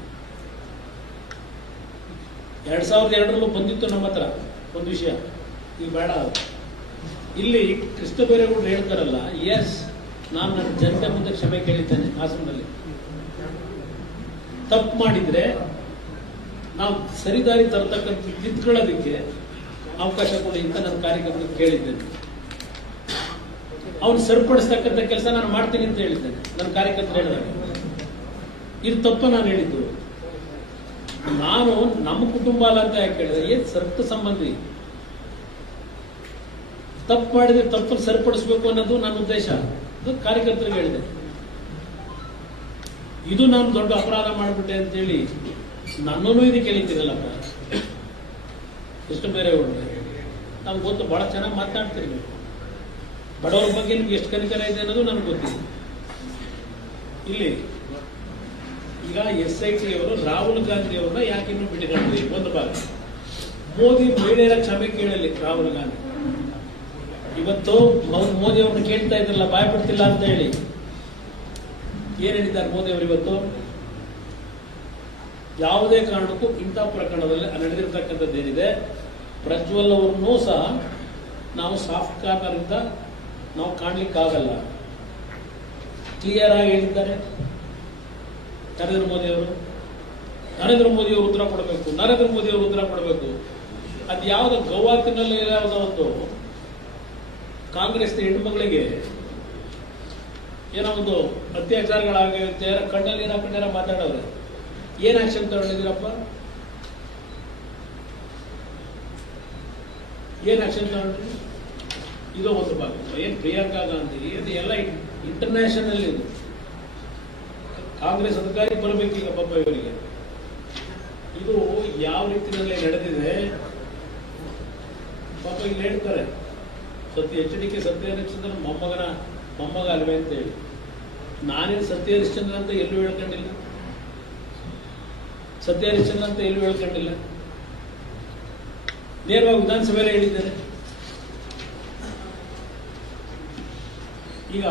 2002 ಬಂದಿತ್ತು ನಮ್ಮ ಹತ್ರ ಒಂದು ವಿಷಯ, ಈಗ ಬೇಡ. ಇಲ್ಲಿ ಕೃಷ್ಣ ಬೈರೇಗೌಡರು ಹೇಳ್ತಾರಲ್ಲ, ಎಸ್, ನಾನು ನನ್ನ ಜನತೆ ಮುಂದೆ ಕ್ಷಮೆ ಕೇಳಿದ್ದೇನೆ. ಹಾಸನದಲ್ಲಿ ತಪ್ಪು ಮಾಡಿದ್ರೆ ನಾವು ಸರಿದಾರಿ ತರತಕ್ಕಂಥ ತಿದ್ಕೊಳ್ಳೋದಕ್ಕೆ ಅವಕಾಶ ಕೊಡಿ ಅಂತ ನನ್ನ ಕಾರ್ಯಕರ್ತರಿಗೆ ಕೇಳಿದ್ದೇನೆ. ಅವನು ಸರಿಪಡಿಸ್ತಕ್ಕಂಥ ಕೆಲಸ ನಾನು ಮಾಡ್ತೀನಿ ಅಂತ ಹೇಳಿದ್ದೇನೆ ನನ್ನ ಕಾರ್ಯಕರ್ತರು ಹೇಳಿದಾಗ. ಇದು ತಪ್ಪು ನಾನು ಹೇಳಿದ್ದು. ನಾನು ನಮ್ಮ ಕುಟುಂಬ ಅಲ್ಲ ಅಂತ ಯಾಕೆ ಹೇಳಿದ್ರೆ, ಏನ್ ರಕ್ತ ಸಂಬಂಧಿ. ತಪ್ಪು ಮಾಡಿದ್ರೆ ತಪ್ಪನ್ನು ಸರಿಪಡಿಸಬೇಕು ಅನ್ನೋದು ನನ್ನ ಉದ್ದೇಶ. ಅದು ಕಾರ್ಯಕರ್ತರಿಗೆ ಹೇಳಿದೆ. ಇದು ನಾನು ದೊಡ್ಡ ಅಪರಾಧ ಮಾಡಿಬಿಟ್ಟೆ ಅಂತೇಳಿ ನನ್ನೂ ಇದಕ್ಕೆ ಹೇಳಿದ್ದೀರಲ್ಲಪ್ಪ. ಎಷ್ಟು ಬೇರೆ ಒಳ್ಳೆ ನಮ್ಗೆ ಗೊತ್ತು, ಬಹಳ ಚೆನ್ನಾಗಿ ಮಾತನಾಡ್ತೀರಿ ನೀವು. ಬಡವರ ಬಗ್ಗೆ ನಿಮ್ಗೆ ಎಷ್ಟು ಕನಿಕರ ಇದೆ ಅನ್ನೋದು ನನಗೆ ಗೊತ್ತಿದೆ. ಇಲ್ಲಿ ಈಗ SIT ಅವರು ರಾಹುಲ್ ಗಾಂಧಿ ಅವ್ರನ್ನ ಯಾಕೆ ಇನ್ನೂ ಬಿಟ್ಟುಕೊಂಡ್ರಿ? ಒಂದು ಭಾಗ ಮೋದಿ ಮಹಿಳೆಯರ ಕ್ಷಮೆ ಕೇಳಲಿ. ರಾಹುಲ್ ಗಾಂಧಿ ಇವತ್ತು ಮೋದಿ ಅವ್ರನ್ನ ಕೇಳ್ತಾ ಇದ್ರಲ್ಲ, ಬಾಯ್ ಬಿಡ್ತಿಲ್ಲ ಅಂತ ಹೇಳಿ. ಏನ್ ಹೇಳಿದ್ದಾರೆ ಮೋದಿ ಅವರು ಇವತ್ತು? ಯಾವುದೇ ಕಾರಣಕ್ಕೂ ಇಂಥ ಪ್ರಕರಣದಲ್ಲಿ ನಡೆದಿರ್ತಕ್ಕಂಥದ್ದೇನಿದೆ, ಪ್ರಜ್ವಲ್ ಅವ್ರನ್ನೂ ಸಹ ನಾವು ಸಾಫ್ಟ್ ಕಾರ್ನರ್ ಇಂದ ನಾವು ಕಾಣ್ಲಿಕ್ಕಾಗಲ್ಲ. ಕ್ಲಿಯರ್ ಆಗಿ ಹೇಳಿದ್ದಾರೆ ನರೇಂದ್ರ ಮೋದಿ ಅವರು. ನರೇಂದ್ರ ಮೋದಿ ಅವರು ಉತ್ತರ ಕೊಡಬೇಕು, ನರೇಂದ್ರ ಮೋದಿ ಅವರು ಉತ್ತರ ಕೊಡಬೇಕು. ಅದು ಯಾವುದೋ ಗೌವಾತಿನಲ್ಲಿ ಯಾವುದೋ ಒಂದು ಕಾಂಗ್ರೆಸ್ ಹೆಣ್ಣುಮಗಳಿಗೆ ಏನೋ ಒಂದು ಅತ್ಯಾಚಾರಗಳಾಗಿರುತ್ತೆ, ಕಣ್ಣಲ್ಲಿ ನೀರು ಹಾಕೊಂಡಾರ ಮಾತಾಡೋರೆ. ಏನ್ ಆಕ್ಷನ್ ತಗೊಂಡಿದ್ದೀರಪ್ಪ? ಏನ್ ಆಕ್ಷನ್ ತಗೊಂಡ್ರಿ? ಇದು ಒಂದು ಭಾಗ. ಏನ್ ಪ್ರಿಯಾಂಕಾ ಗಾಂಧಿ ಇದು ಎಲ್ಲ ಇಂಟರ್ನ್ಯಾಷನಲ್ ಇದು. ಕಾಂಗ್ರೆಸ್ ಅಧಿಕಾರಿ ಬರಬೇಕೀಗ ಪಾಪ ಇವರಿಗೆ. ಇದು ಯಾವ ರೀತಿಯಲ್ಲಿ ನಡೆದಿದೆ ಪಾಪ ಇಲ್ಲಿ ಹೇಳ್ತಾರೆ. HDK ಸತ್ಯ ಹರಿಶ್ಚಂದ್ರ ಮೊಮ್ಮಗ ಅಲ್ವೇ ಅಂತ ಹೇಳಿ. ನಾನೇನು ಸತ್ಯ ಹರಿಶ್ಚಂದ್ರ ಅಂತ ಎಲ್ಲೂ ಹೇಳ್ಕೊಂಡಿಲ್ಲ, ಸತ್ಯ ಹರಿಶ್ಚಂದ್ರ ಅಂತ ಎಲ್ಲೂ ಹೇಳ್ಕೊಂಡಿಲ್ಲ. ನೇರವಾಗಿ ವಿಧಾನಸಭೆಯಲ್ಲಿ ಹೇಳಿದ್ದಾರೆ. ಈಗ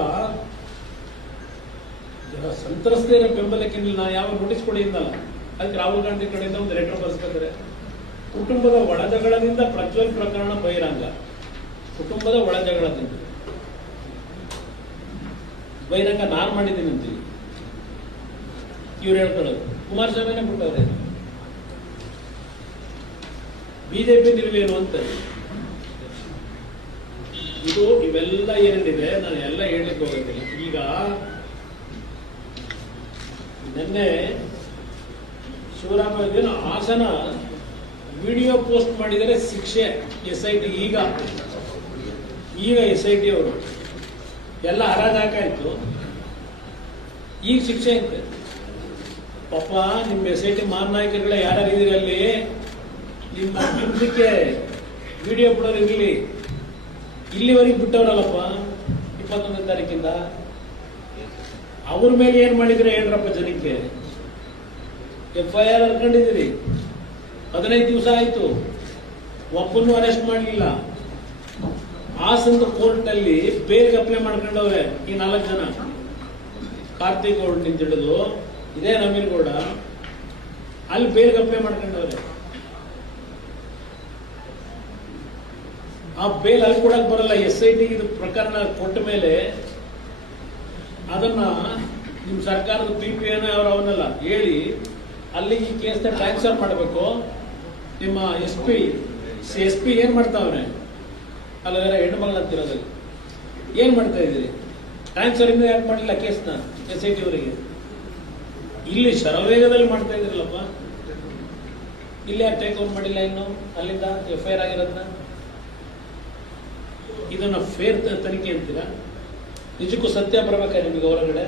ಸಂತ್ರಸ್ತೆಯರ ಬೆಂಬಲಕ್ಕೆ ನಾನು ಯಾವ ನೋಟಿಸ್ ಕೊಡಿ ಇಂದಲ್ಲ, ಅದಕ್ಕೆ ರಾಹುಲ್ ಗಾಂಧಿ ಕಡೆಯಿಂದ ಒಂದು ಲೆಟರ್ ಬರ್ಸ್ಕೊತಾರೆ. ಕುಟುಂಬದ ಒಳಜಗಳದಿಂದ ಪ್ರಜ್ವಲ್ ಪ್ರಕರಣ ಬಹಿರಂಗ. ಕುಟುಂಬದ ಒಳಜಗಳದಿಂದ ಬಹಿರಂಗ ನಾನು ಮಾಡಿದ್ದೀನಿ ಅಂತೀವಿ ಇವ್ರು ಹೇಳ್ಕೊಳ್ಳೋದು. ಕುಮಾರಸ್ವಾಮಿನೇ ಬಿಟ್ಟವ್ರೆ. ಬಿಜೆಪಿ ನಿಲುವೇನು ಅಂತ ಇದು ಇವೆಲ್ಲ ಏನೇನಿದೆ ನಾನು ಎಲ್ಲ ಹೇಳಲಿಕ್ಕೆ ಹೋಗೋದಿಲ್ಲ. ಈಗ ನಿನ್ನೆ ಶಿವರಾಮ ಹಾಸನ ವಿಡಿಯೋ ಪೋಸ್ಟ್ ಮಾಡಿದರೆ ಶಿಕ್ಷೆ SIT. ಈಗ SIT ಅವರು ಎಲ್ಲ ಹರಾಜಾಕಾಯ್ತು, ಈಗ ಶಿಕ್ಷೆ ಐತೆ. ಪಾಪ ನಿಮ್ಮ SIT ಮಾರನಾಯಕರುಗಳೇ ಯಾರ್ಯಾರು ಇದೀರಿ ಅಲ್ಲಿ, ನಿಮ್ಮ ಹಿಂದಕ್ಕೆ ವಿಡಿಯೋ ಬಿಡೋರು ಇರಲಿ. ಇಲ್ಲಿವರೆಗೆ ಬಿಟ್ಟವರಲ್ಲಪ್ಪ 21ನೇ ತಾರೀಕಿಂದ. ಅವ್ರ ಮೇಲೆ ಏನ್ ಮಾಡಿದ್ರೆ ಹೇಳ್ರಪ್ಪ ಜನಕ್ಕೆ. FIR ಹಾಕೊಂಡಿದ್ದೀರಿ, 15 ದಿವಸ ಆಯ್ತು, ಒಬ್ಬನ್ನು ಅರೆಸ್ಟ್ ಮಾಡಲಿಲ್ಲ. ಹಾಸನದ ಕೋರ್ಟ್ ನಲ್ಲಿ ಬೇಲ್ಗೆ ಅಪ್ಲೈ ಮಾಡ್ಕೊಂಡವ್ರೆ ಈ 4 ಜನ. ಕಾರ್ತಿಕ್ ಗೌಡ್ ನಿಂತ ಹಿಡಿದು ಇದೇ ನಮೀರ್ ಗೌಡ ಅಲ್ಲಿ ಬೇಲ್ಗೆ ಅಪ್ಲೈ ಮಾಡ್ಕೊಂಡವ್ರೆ. ಆ ಬೇಲ್ ಅಲ್ಲಿ ಕೊಡಕ್ ಬರಲ್ಲ. SIT ಇದು ಪ್ರಕರಣ ಕೊಟ್ಟ ಮೇಲೆ ಅದನ್ನ ನಿಮ್ ಸರ್ಕಾರದ PPN ಅವರವನ್ನೆಲ್ಲ ಹೇಳಿ ಅಲ್ಲಿ ಈ ಕೇಸ್ನ ಟ್ರಾನ್ಸ್ಫರ್ ಮಾಡಬೇಕು. ನಿಮ್ಮ SP ಏನ್ ಮಾಡ್ತಾವ್ರೆ ಅಲ್ಲ, ಬೇರೆ ಹೆಣ್ಣು ಮಗಳು ಅಂತಿರೋದಲ್ಲಿ ಏನ್ ಮಾಡ್ತಾ ಇದ್ದೀರಿ? ಟ್ರಾನ್ಸ್ಫರ್ ಇನ್ನೂ ಯಾಕೆ ಮಾಡಿಲ್ಲ ಕೇಸ್ನ SIT ಅವರಿಗೆ? ಇಲ್ಲಿ ಶರವೇಗದಲ್ಲಿ ಮಾಡ್ತಾ ಇದ್ರಲ್ಲಪ್ಪ, ಇಲ್ಲಿ ಯಾಕೆ ಟೇಕ್ ಓವರ್ ಮಾಡಿಲ್ಲ ಇನ್ನು ಅಲ್ಲಿಂದ FIR ಆಗಿರೋದನ್ನ? ಇದನ್ನ ಫೇರ್ ತನಿಖೆ ಅಂತೀರಾ? ನಿಜಕ್ಕೂ ಸತ್ಯ ಬರ್ಬೇಕಾ ನಿಮಗೆ ಹೊರಗಡೆ?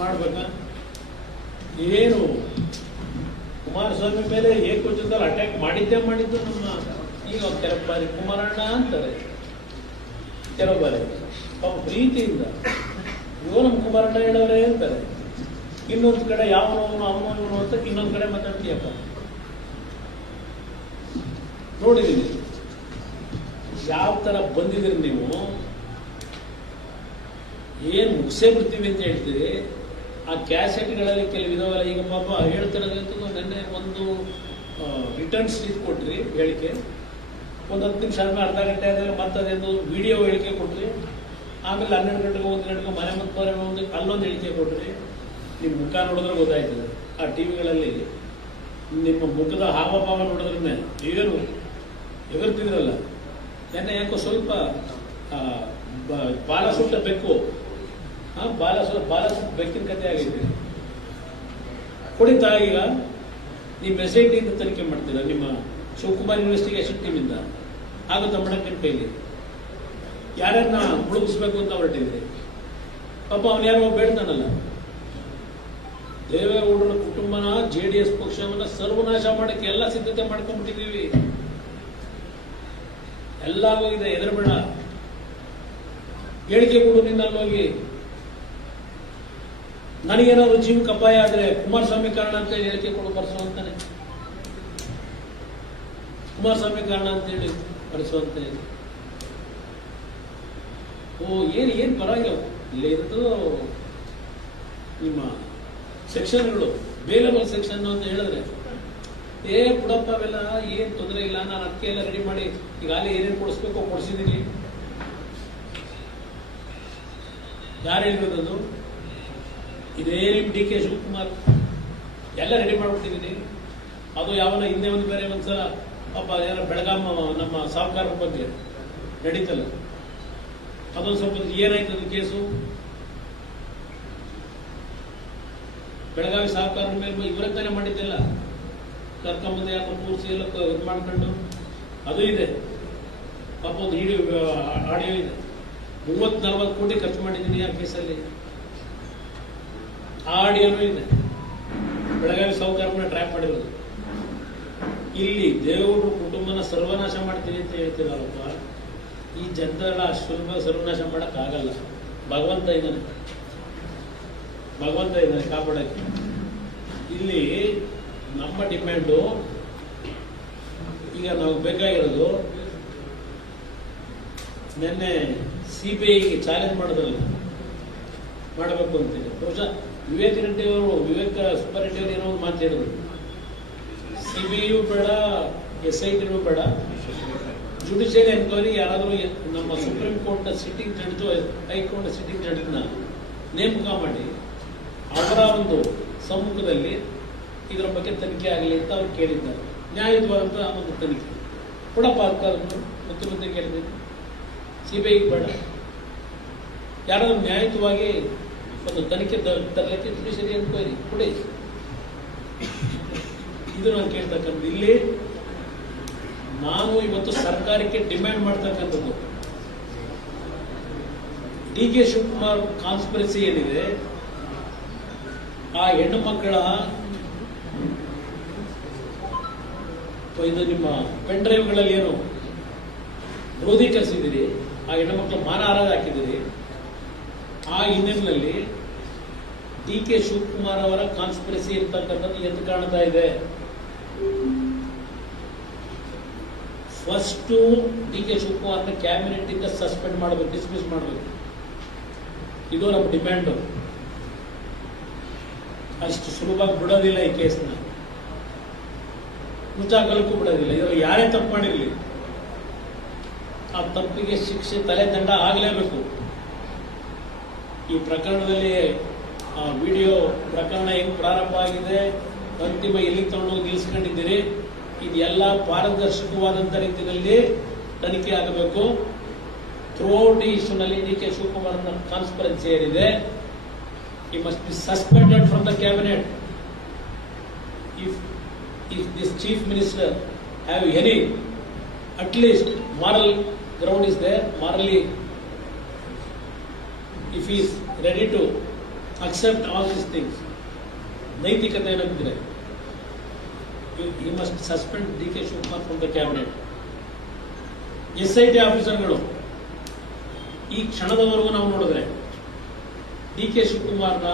ಮಾಡ್ಬೇಕಾ? ಏನು ಕುಮಾರಸ್ವಾಮಿ ಮೇಲೆ ಏಕವಚನದಲ್ಲಿ ಅಟ್ಯಾಕ್ ಮಾಡಿದ್ದು ನಮ್ಮ ಈಗ ಕೆಲವು ಬಾರಿ ಕುಮಾರಣ್ಣ ಅಂತಾರೆ, ಕೆಲವು ಬಾರಿ ಪಾಪ ಪ್ರೀತಿಯಿಂದ ಇವು ನಮ್ಮ ಕುಮಾರಣ್ಣ ಹೇಳೋರೇ ಅಂತಾರೆ. ಇನ್ನೊಂದು ಕಡೆ ಯಾವನವನು ಅವನು ಅಂತ ಇನ್ನೊಂದು ಕಡೆ ಮಾತಾಡ್ತೀಯಪ್ಪ. ನೋಡಿದೀನಿ ಯಾವ ತರ ಬಂದಿದ್ದೀರಿ ನೀವು, ಏನ್ ಮುಗಿಸೇ ಬಿಡ್ತೀವಿ ಅಂತ ಹೇಳ್ತೀರಿ. ಆ ಕ್ಯಾಸೆಟ್ಗಳಲ್ಲಿ ಕೆಲವು ಇದಾವಲ್ಲ, ಈಗ ಪಾಪ ಹೇಳ್ತಿರೋದಂತೂ ನೆನ್ನೆ ಒಂದು ರಿಟರ್ನ್ ಸ್ಲೀಪ್ ಕೊಟ್ರಿ ಹೇಳಿಕೆ, ಒಂದು 10 ನಿಮಿಷ ಆದ್ಮೇಲೆ ಅರ್ಧ ಗಂಟೆ ಆದ್ಮೇಲೆ ಮತ್ತೆ ಅದೇನು ವಿಡಿಯೋ ಹೇಳಿಕೆ ಕೊಟ್ರಿ, ಆಮೇಲೆ 12 ಗಂಟೆಗೆ 1 ಗಂಟೆಗೆ ಮನೆ ಮತ್ತೆ ಅಲ್ಲೊಂದು ಹೇಳಿಕೆ ಕೊಟ್ರಿ. ನಿಮ್ಮ ಮುಖ ನೋಡಿದ್ರೆ ಗೊತ್ತಾಯ್ತದೆ ಆ ಟಿವಿಗಳಲ್ಲಿ, ನಿಮ್ಮ ಮುಖದ ಹಾವಭಾವ ನೋಡಿದ್ರೆ ಏನು ಎಗರ್ತಿದ್ರಲ್ಲ. ನೆನ್ನೆ ಯಾಕೋ ಸ್ವಲ್ಪ ಬಾಲ ಸುಟ್ಟ ಬೆಕ್ಕು, ಬಾಲ ಸುಟ್ಟ ಬೆಕ್ಕಿನ ಕಥೆ ಆಗೈತೆ. ಕೊಡಿತಾ ಈಗ ನೀವು SIT ಇಂದ ತನಿಖೆ ಮಾಡ್ತೀರಾ, ನಿಮ್ಮ ಶಿವಕುಮಾರ್ ಇನ್ವೆಸ್ಟಿಗೇಷನ್ ಟೀಮಿಂದ ಆಗುತ್ತೆ ಮಾಡಕ್ಕೆ ಕೈಲಿ ಯಾರನ್ನ ಮುಳುಗಿಸ್ಬೇಕು ಅಂತ ಹೊರಟಿದ್ರಿ. ಪಾಪ ಅವನು ಯಾರೋ ಬೇಡ್ತಾನಲ್ಲ, ದೇವೇಗೌಡರ ಕುಟುಂಬನ JDS ಪಕ್ಷವನ್ನ ಸರ್ವನಾಶ ಮಾಡಕ್ಕೆ ಎಲ್ಲ ಸಿದ್ಧತೆ ಮಾಡ್ಕೊಂಡ್ಬಿಟ್ಟಿದೀವಿ. ಎಲ್ಲ ಹೋಗಿದೆ, ಎದುರುಬೇಡ, ಹೇಳಿಕೆ ಕೊಡು ನಿನ್ನ ಅಲ್ಲೋಗಿ. ನನಗೇನಾದ್ರು ಜೀವಕ್ಕೆ ಅಪಾಯ ಆದ್ರೆ ಕುಮಾರಸ್ವಾಮಿ ಕಾರಣ ಅಂತ ಹೇಳಿ ಹೇಳಿಕೆ ಕೊಡು ಬರ್ಸೋ ಅಂತಾನೆ, ಕುಮಾರಸ್ವಾಮಿ ಕಾರಣ ಅಂತ ಹೇಳಿ ಬರ್ಸುವಂತ ಹೇಳಿ. ಓ ಏನ್ ಬರಂಗಿಲ್ಲ. ಇಲ್ಲಿ ಇರೋದು ನಿಮ್ಮ ಸೆಕ್ಷನ್ಗಳು, ಬೇಲಬಲ್ ಸೆಕ್ಷನ್ ಅಂತ ಹೇಳಿದ್ರೆ ಬಿಡಪ್ಪ ಅವೆಲ್ಲ ಏನ್ ತೊಂದರೆ ಇಲ್ಲ, ನಾನು ಅದಕ್ಕೆ ಎಲ್ಲ ರೆಡಿ ಮಾಡಿ ಈಗಾಗಲೇ ಏನೇನು ಕೊಡಿಸ್ಬೇಕೋ ಕೊಡಿಸಿದ್ದೀನಿ. ಯಾರು ಹೇಳಿರೋದು? ಇದೇ ನಿಮ್ DK ಶಿವಕುಮಾರ್ ಎಲ್ಲ ರೆಡಿ ಮಾಡ್ಬಿಟ್ಟಿದ್ದೀನಿ. ಅದು ಯಾವನ ಹಿಂದೆ ಒಂದು ಬೇರೆ ಒಂದ್ಸಲ ಪಾಪ ಯಾರ ಬೆಳಗಾಂ ನಮ್ಮ ಸಾಹುಕಾರರ ಬಗ್ಗೆ ನಡೀತಲ್ಲ, ಅದೊಂದು ಸ್ವಲ್ಪ ಏನಾಯ್ತು ಅದು ಕೇಸು, ಬೆಳಗಾವಿ ಸಾಹುಕಾರರ ಮೇಲೆ ಇವರೇ ತಾನೇ ಮಾಡಿದ್ದೆಲ್ಲ, ಕರ್ಕೊಂಬಂದು ಯಾಕೆ ಕೂರಿಸಿ ಎಲ್ಲ ಇದು ಮಾಡ್ಕೊಂಡು ಅದು ಇದೆ. ಪಾಪ ಒಂದು ಆಡಿಯೋ ಇದೆ, 30-40 ಕೋಟಿ ಖರ್ಚು ಮಾಡಿದ್ದೀನಿ ಆ ಕೇಸಲ್ಲಿ, ಆ ಆಡಿಯೋನೂ ಇದೆ. ಬೆಳಗಾವಿ ಸಾಹುಕಾರನ ಟ್ರ್ಯಾಪ್ ಮಾಡಿರೋದು. ಇಲ್ಲಿ ದೇವೇಗೌಡರ ಕುಟುಂಬನ ಸರ್ವನಾಶ ಮಾಡ್ತೀನಿ ಅಂತ ಹೇಳ್ತಿರಲ್ಲಪ್ಪ, ಈ ಜನತೆಲ್ಲ ಸುಲಭ ಸರ್ವನಾಶ ಮಾಡಕ್ ಆಗಲ್ಲ. ಭಗವಂತ ಇದ್ದಾನೆ ಕಾಪಾಡಕ್ಕೆ. ಇಲ್ಲಿ ನಮ್ಮ ಡಿಮ್ಯಾಂಡು ಈಗ ನಾವು ಬೇಕಾಗಿರೋದು, ನಿನ್ನೆ CBIಗೆ ಚಾಲೆಂಜ್ ಮಾಡಿದ್ರಲ್ಲ, ಮಾಡಬೇಕು ಅಂತೀನಿ. ಬಹುಶಃ ವಿವೇಕ್ ಸುಬ್ಬ ರೆಡ್ಡಿ ಅವರು ಏನೋ ಒಂದು ಮಾತಾಡಿದ್ರು, CBIಯೂ ಬೇಡ, SITನೂ ಬೇಡ, ಜುಡಿಷಿಯಲ್ ಎನ್ಕ್ವೈರಿ ಯಾರಾದರೂ ನಮ್ಮ ಸುಪ್ರೀಂ ಕೋರ್ಟ್ನ ಸಿಟ್ಟಿಂಗ್ ಜಡ್ಜು, ಹೈಕೋರ್ಟ್ ಸಿಟ್ಟಿಂಗ್ ಜಡ್ಜ್ನ ನೇಮಕ ಮಾಡಿ ಅವರ ಒಂದು ಸಮ್ಮುಖದಲ್ಲಿ ಇದರ ಬಗ್ಗೆ ತನಿಖೆ ಆಗಲಿ ಅಂತ ಅವ್ರು ಕೇಳಿದ್ದಾರೆ. ನ್ಯಾಯಯುತವಾದಂಥ ಒಂದು ತನಿಖೆ ಕೊಡಪ್ಪ ಅಂತ ಮುಖ್ಯಮಂತ್ರಿ ಕೇಳಿದ್ದೀನಿ. CBIಗೆ ಬೇಡ, ಯಾರಾದ್ರೂ ನ್ಯಾಯಯುತವಾಗಿ ಒಂದು ತನಿಖೆ ತರಲಿಕ್ಕೆ ಜುಡಿಷಿಯರಿ ಎನ್ಕ್ವೈರಿ ಕೊಡಿ. ಇದು ನಾನು ಕೇಳ್ತಕ್ಕಂಥದ್ದು. ಇಲ್ಲಿ ನಾನು ಇವತ್ತು ಸರ್ಕಾರಕ್ಕೆ ಡಿಮ್ಯಾಂಡ್ ಮಾಡ್ತಕ್ಕಂಥದ್ದು, DK ಶಿವಕುಮಾರ್ ಕಾನ್ಸ್ಪಿರಸಿ ಏನಿದೆ, ಆ ಹೆಣ್ಣು ಮಕ್ಕಳ ಇದು ನಿಮ್ಮ ಪೆನ್ ಡ್ರೈವ್ಗಳಲ್ಲಿ ಏನು ಕ್ರೋಧೀಕರಿಸಿದಿರಿ, ಆ ಹೆಣ್ಣು ಮಕ್ಕಳ ಮಾನಹಾರ ಹಾಕಿದಿರಿ. ಆ ಹಿನ್ನೆಲೆಯಲ್ಲಿ DK ಶಿವಕುಮಾರ್ ಅವರ ಕಾನ್ಸ್ಪಿರಸಿ ಇರ್ತಕ್ಕಂಥದ್ದು ಎದ್ದು ಕಾಣ್ತಾ ಇದೆ. ಫಸ್ಟ್ DK ಶಿವಕುಮಾರ್ನ ಕ್ಯಾಬಿನೆಟ್ ಇಂದ ಸಸ್ಪೆಂಡ್ ಮಾಡಬೇಕು, ಡಿಸ್ಮಿಸ್ ಮಾಡಬೇಕು. ಇದು ನಮ್ಮ ಡಿಮ್ಯಾಂಡ್. ಅಷ್ಟು ಸುಲಭವಾಗಿ ಬಿಡೋದಿಲ್ಲ ಈ ಕೇಸ್ನ, ಮುಚ್ಚಾಕಲಕ್ಕೂ ಬಿಡೋದಿಲ್ಲ. ಇದರಲ್ಲಿ ಯಾರೇ ತಪ್ಪು ಮಾಡಿರಲಿ ಆ ತಪ್ಪಿಗೆ ಶಿಕ್ಷೆ, ತಲೆ ದಂಡ ಆಗಲೇಬೇಕು. ಈ ಪ್ರಕರಣದಲ್ಲಿ ವಿಡಿಯೋ ಪ್ರಕರಣ ಹೆಂಗ್ ಪ್ರಾರಂಭ ಆಗಿದೆ, ಅಂತಿಮ ಎಲ್ಲಿಗೆ ತಗೊಂಡೋಗಿ ನಿಲ್ಲಿಸ್ಕೊಂಡಿದ್ದೀರಿ, ಇದೆಲ್ಲ ಪಾರದರ್ಶಕವಾದಂಥ ರೀತಿಯಲ್ಲಿ ತನಿಖೆ ಆಗಬೇಕು. ಥ್ರೂಔಟ್ ಈ ಇಶ್ಯೂನಲ್ಲಿ DK ಶಿವಕುಮಾರ್ ಕಾನ್ಸ್ಪರೆನ್ಸಿ ಏನಿದೆ, he must be suspended from the cabinet. If this chief minister have any, at least moral ground is there, morally, if he is ready to accept all these things, ನೈತಿಕತೆ ಏನಾಗಿದ್ರೆ he must suspend DK Shivkumar from the cabinet. SIT ಆಫೀಸರ್ಗಳು ಈ ಕ್ಷಣದವರೆಗೂ ನಾವು ನೋಡಿದ್ರೆ DK ಶಿವಕುಮಾರ್ನ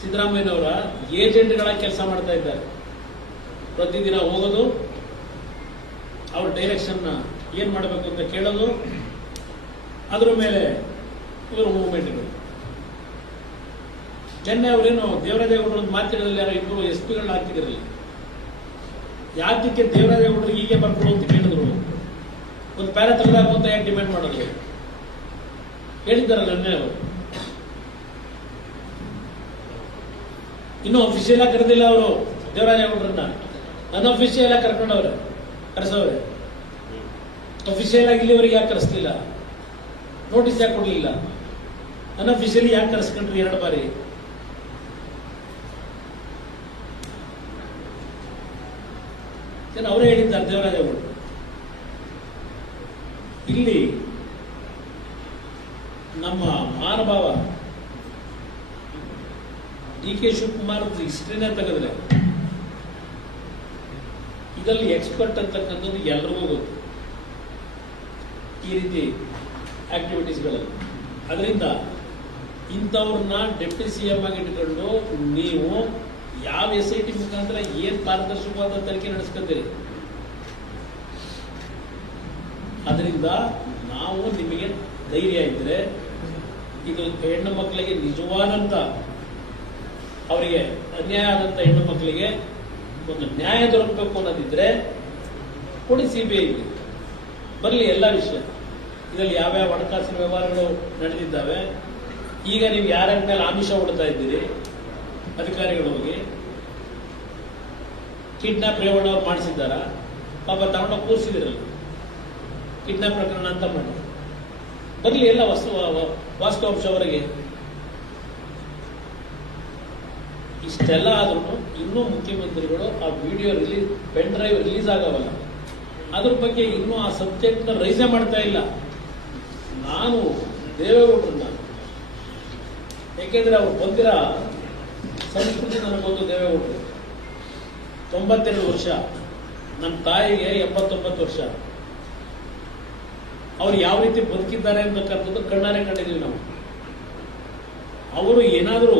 ಸಿದ್ದರಾಮಯ್ಯನವರ ಏಜೆಂಟ್ಗಳ ಕೆಲಸ ಮಾಡ್ತಾ ಇದ್ದಾರೆ. ಪ್ರತಿದಿನ ಹೋಗೋದು, ಅವ್ರ ಡೈರೆಕ್ಷನ್ ಏನ್ ಮಾಡಬೇಕು ಅಂತ ಕೇಳೋದು, ಅದ್ರ ಮೇಲೆ ಇವರು ಮೂವ್ಮೆಂಟ್ಗಳು. ನಿನ್ನೆ ಅವರೇನು ದೇವರಾಜೇಗೌಡರು ಒಂದು ಮಾತಿನಲ್ಲಿ ಯಾರೋ ಇಬ್ಬರು SP ಗಳನ್ನ ಹಾಕಿದಿರಲಿಲ್ಲ. ಯಾತಕ್ಕೆ ದೇವರಾಜೇಗೌಡರು ಹೀಗೆ ಬರ್ಕೊಡು ಅಂತ ಕೇಳಿದ್ರು, ಒಂದು ಪ್ಯಾರ ತೆಗೆದಾಕು ಅಂತ ಯಾಕೆ ಡಿಮ್ಯಾಂಡ್ ಮಾಡೋದು ಹೇಳಿದ್ದಾರಲ್ಲ ನಿನ್ನೆ ಅವರು. ಇನ್ನೂ ಅಫಿಷಿಯಲ್ ಆಗಿ ಕರೆದಿಲ್ಲ ಅವರು ದೇವರಾಜೇಗೌಡರನ್ನ, ಅನ್ಅಫಿಷಿಯಲ್ ಆಗಿ ಕರೆಸವ್ರೆ. ಅಫಿಷಿಯಲ್ ಆಗಿ ಇಲ್ಲಿವರೆಗೆ ಯಾಕೆ ಕರೆಸ್ಲಿಲ್ಲ, ನೋಟಿಸ್ ಯಾಕೆ ಕೊಡ್ಲಿಲ್ಲ, ಅನ್ಅಫಿಷಿಯಲಿ ಯಾಕೆ ಕರೆಸ್ಕೊಂಡ್ರಿ 2 ಬಾರಿ? ಅವರೇ ಹೇಳಿದ್ದಾರೆ ದೇವರಾಜೇಗೌಡರು. ಇಲ್ಲಿ ನಮ್ಮ ಮಹಾನುಭಾವ DK ಶಿವಕುಮಾರ್ ಹಿಸ್ಟ್ರಿನೇ ತೆಗೆದ್ರೆ ಇದರಲ್ಲಿ ಎಕ್ಸ್ಪರ್ಟ್ ಅಂತಕ್ಕಂಥದ್ದು ಎಲ್ರಿಗೂ ಗೊತ್ತು ಈ ರೀತಿ ಆಕ್ಟಿವಿಟೀಸ್ಗಳಲ್ಲಿ. ಅದರಿಂದ ಇಂಥವ್ರನ್ನ ಡೆಪ್ಟಿ CM ಆಗಿ ಇಟ್ಕೊಂಡು ನೀವು ಯಾವ SIT ಮುಖಾಂತರ ಏನ್ ಪಾರದರ್ಶಕವಾದ ತನಿಖೆ ನಡೆಸ್ಕೊತೀರಿ? ಅದರಿಂದ ನಾವು ನಿಮಗೆ ಧೈರ್ಯ ಇದ್ರೆ, ಇದು ಹೆಣ್ಣು ಮಕ್ಕಳಿಗೆ ನಿಜವಾದಂತ, ಅವರಿಗೆ ಅನ್ಯಾಯ ಆದಂತ ಹೆಣ್ಣು ಮಕ್ಕಳಿಗೆ ಒಂದು ನ್ಯಾಯ ದೊರಕಬೇಕು ಅನ್ನೋದಿದ್ರೆ ಕೊಡಿ, CBI ಬರಲಿ ಎಲ್ಲ ವಿಷಯ. ಇದರಲ್ಲಿ ಯಾವ್ಯಾವ ಹಣಕಾಸಿನ ವ್ಯವಹಾರಗಳು ನಡೆದಿದ್ದಾವೆ, ಈಗ ನೀವು ಯಾರ್ಯಾರ ಮೇಲೆ ಆಮಿಷ ಹೊಡ್ತಾ ಇದ್ದೀರಿ ಅಧಿಕಾರಿಗಳು ಹೋಗಿ, ಕಿಡ್ನಾಪ್ ರೇವಣ್ಣ ಅವ್ರು ಮಾಡಿಸಿದ್ದಾರ, ಪಾಪ ತಗೊಂಡೋಗಿ ಕೂರಿಸಿದಿರಲ್ಲ, ಕಿಡ್ನಾಪ್ ಪ್ರಕರಣ ಅಂತ ಮಾಡಿ ಬರಲಿ ಎಲ್ಲ ವಾಸ್ತವಾಂಶ ಅವರಿಗೆ. ಇಷ್ಟೆಲ್ಲ ಆದ್ರೂ ಇನ್ನೂ ಮುಖ್ಯಮಂತ್ರಿಗಳು ಆ ವಿಡಿಯೋ ಪೆನ್ ಡ್ರೈವ್ ರಿಲೀಸ್ ಆಗವಲ್ಲ, ಅದ್ರ ಬಗ್ಗೆ ಇನ್ನೂ ಆ ಸಬ್ಜೆಕ್ಟ್ ನ ರೈಸೇ ಮಾಡ್ತಾ ಇಲ್ಲ. ನಾನು ದೇವೇಗೌಡರನ್ನ, ಯಾಕೆಂದ್ರೆ ಅವ್ರು ಬಂದಿರ ಸಂಸ್ಕೃತಿ ನನಗೊಂದು ದೇವೇಗೌಡರು 92 ವರ್ಷ, ನನ್ನ ತಾಯಿಗೆ 79 ವರ್ಷ. ಅವ್ರು ಯಾವ ರೀತಿ ಬದುಕಿದ್ದಾರೆ ಅಂತಕ್ಕಂಥದ್ದು ಕಣ್ಣಾರೆ ಕಂಡಿದ್ದೀವಿ ನಾವು. ಅವರು ಏನಾದರೂ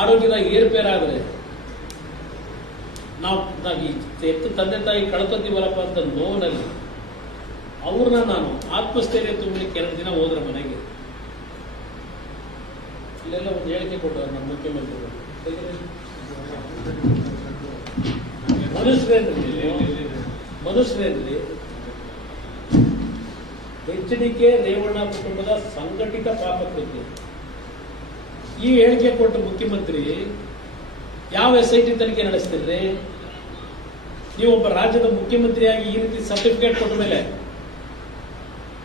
ಆರೋಗ್ಯದ ಏರ್ಪೇರಾದರೆ ನಾವು ಎತ್ತು ತಂದೆ ತಾಯಿ ಕಳ್ಕೊತೀವಲ್ಲಪ್ಪ ಅಂತ ನೋವಿನಲ್ಲಿ ಅವ್ರನ್ನ ನಾನು ಆತ್ಮಸ್ಥೈರ್ಯ ತುಂಬಲಿಕ್ಕೆ 2 ದಿನ ಹೋದ್ರೆ ಮನೆಗೆ, ಇಲ್ಲೆಲ್ಲ ಒಂದು ಹೇಳಿಕೆ ಕೊಟ್ಟರು ನಮ್ಮ ಮುಖ್ಯಮಂತ್ರಿಗಳು. ಮನುಷ್ಯರೇನ್ರಿ HDK ರೇವಣ್ಣ ಕುಟುಂಬದ ಸಂಘಟಿತ ಪಾಪ ಕೃತ್ಯ. ಈ ಹೇಳಿಕೆ ಕೊಟ್ಟ ಮುಖ್ಯಮಂತ್ರಿ ಯಾವ SIT ತನಿಖೆ ನಡೆಸ್ತಿರ್ರಿ? ನೀವು ಒಬ್ಬ ರಾಜ್ಯದ ಮುಖ್ಯಮಂತ್ರಿಯಾಗಿ ಈ ರೀತಿ ಸರ್ಟಿಫಿಕೇಟ್ ಕೊಟ್ಟ ಮೇಲೆ,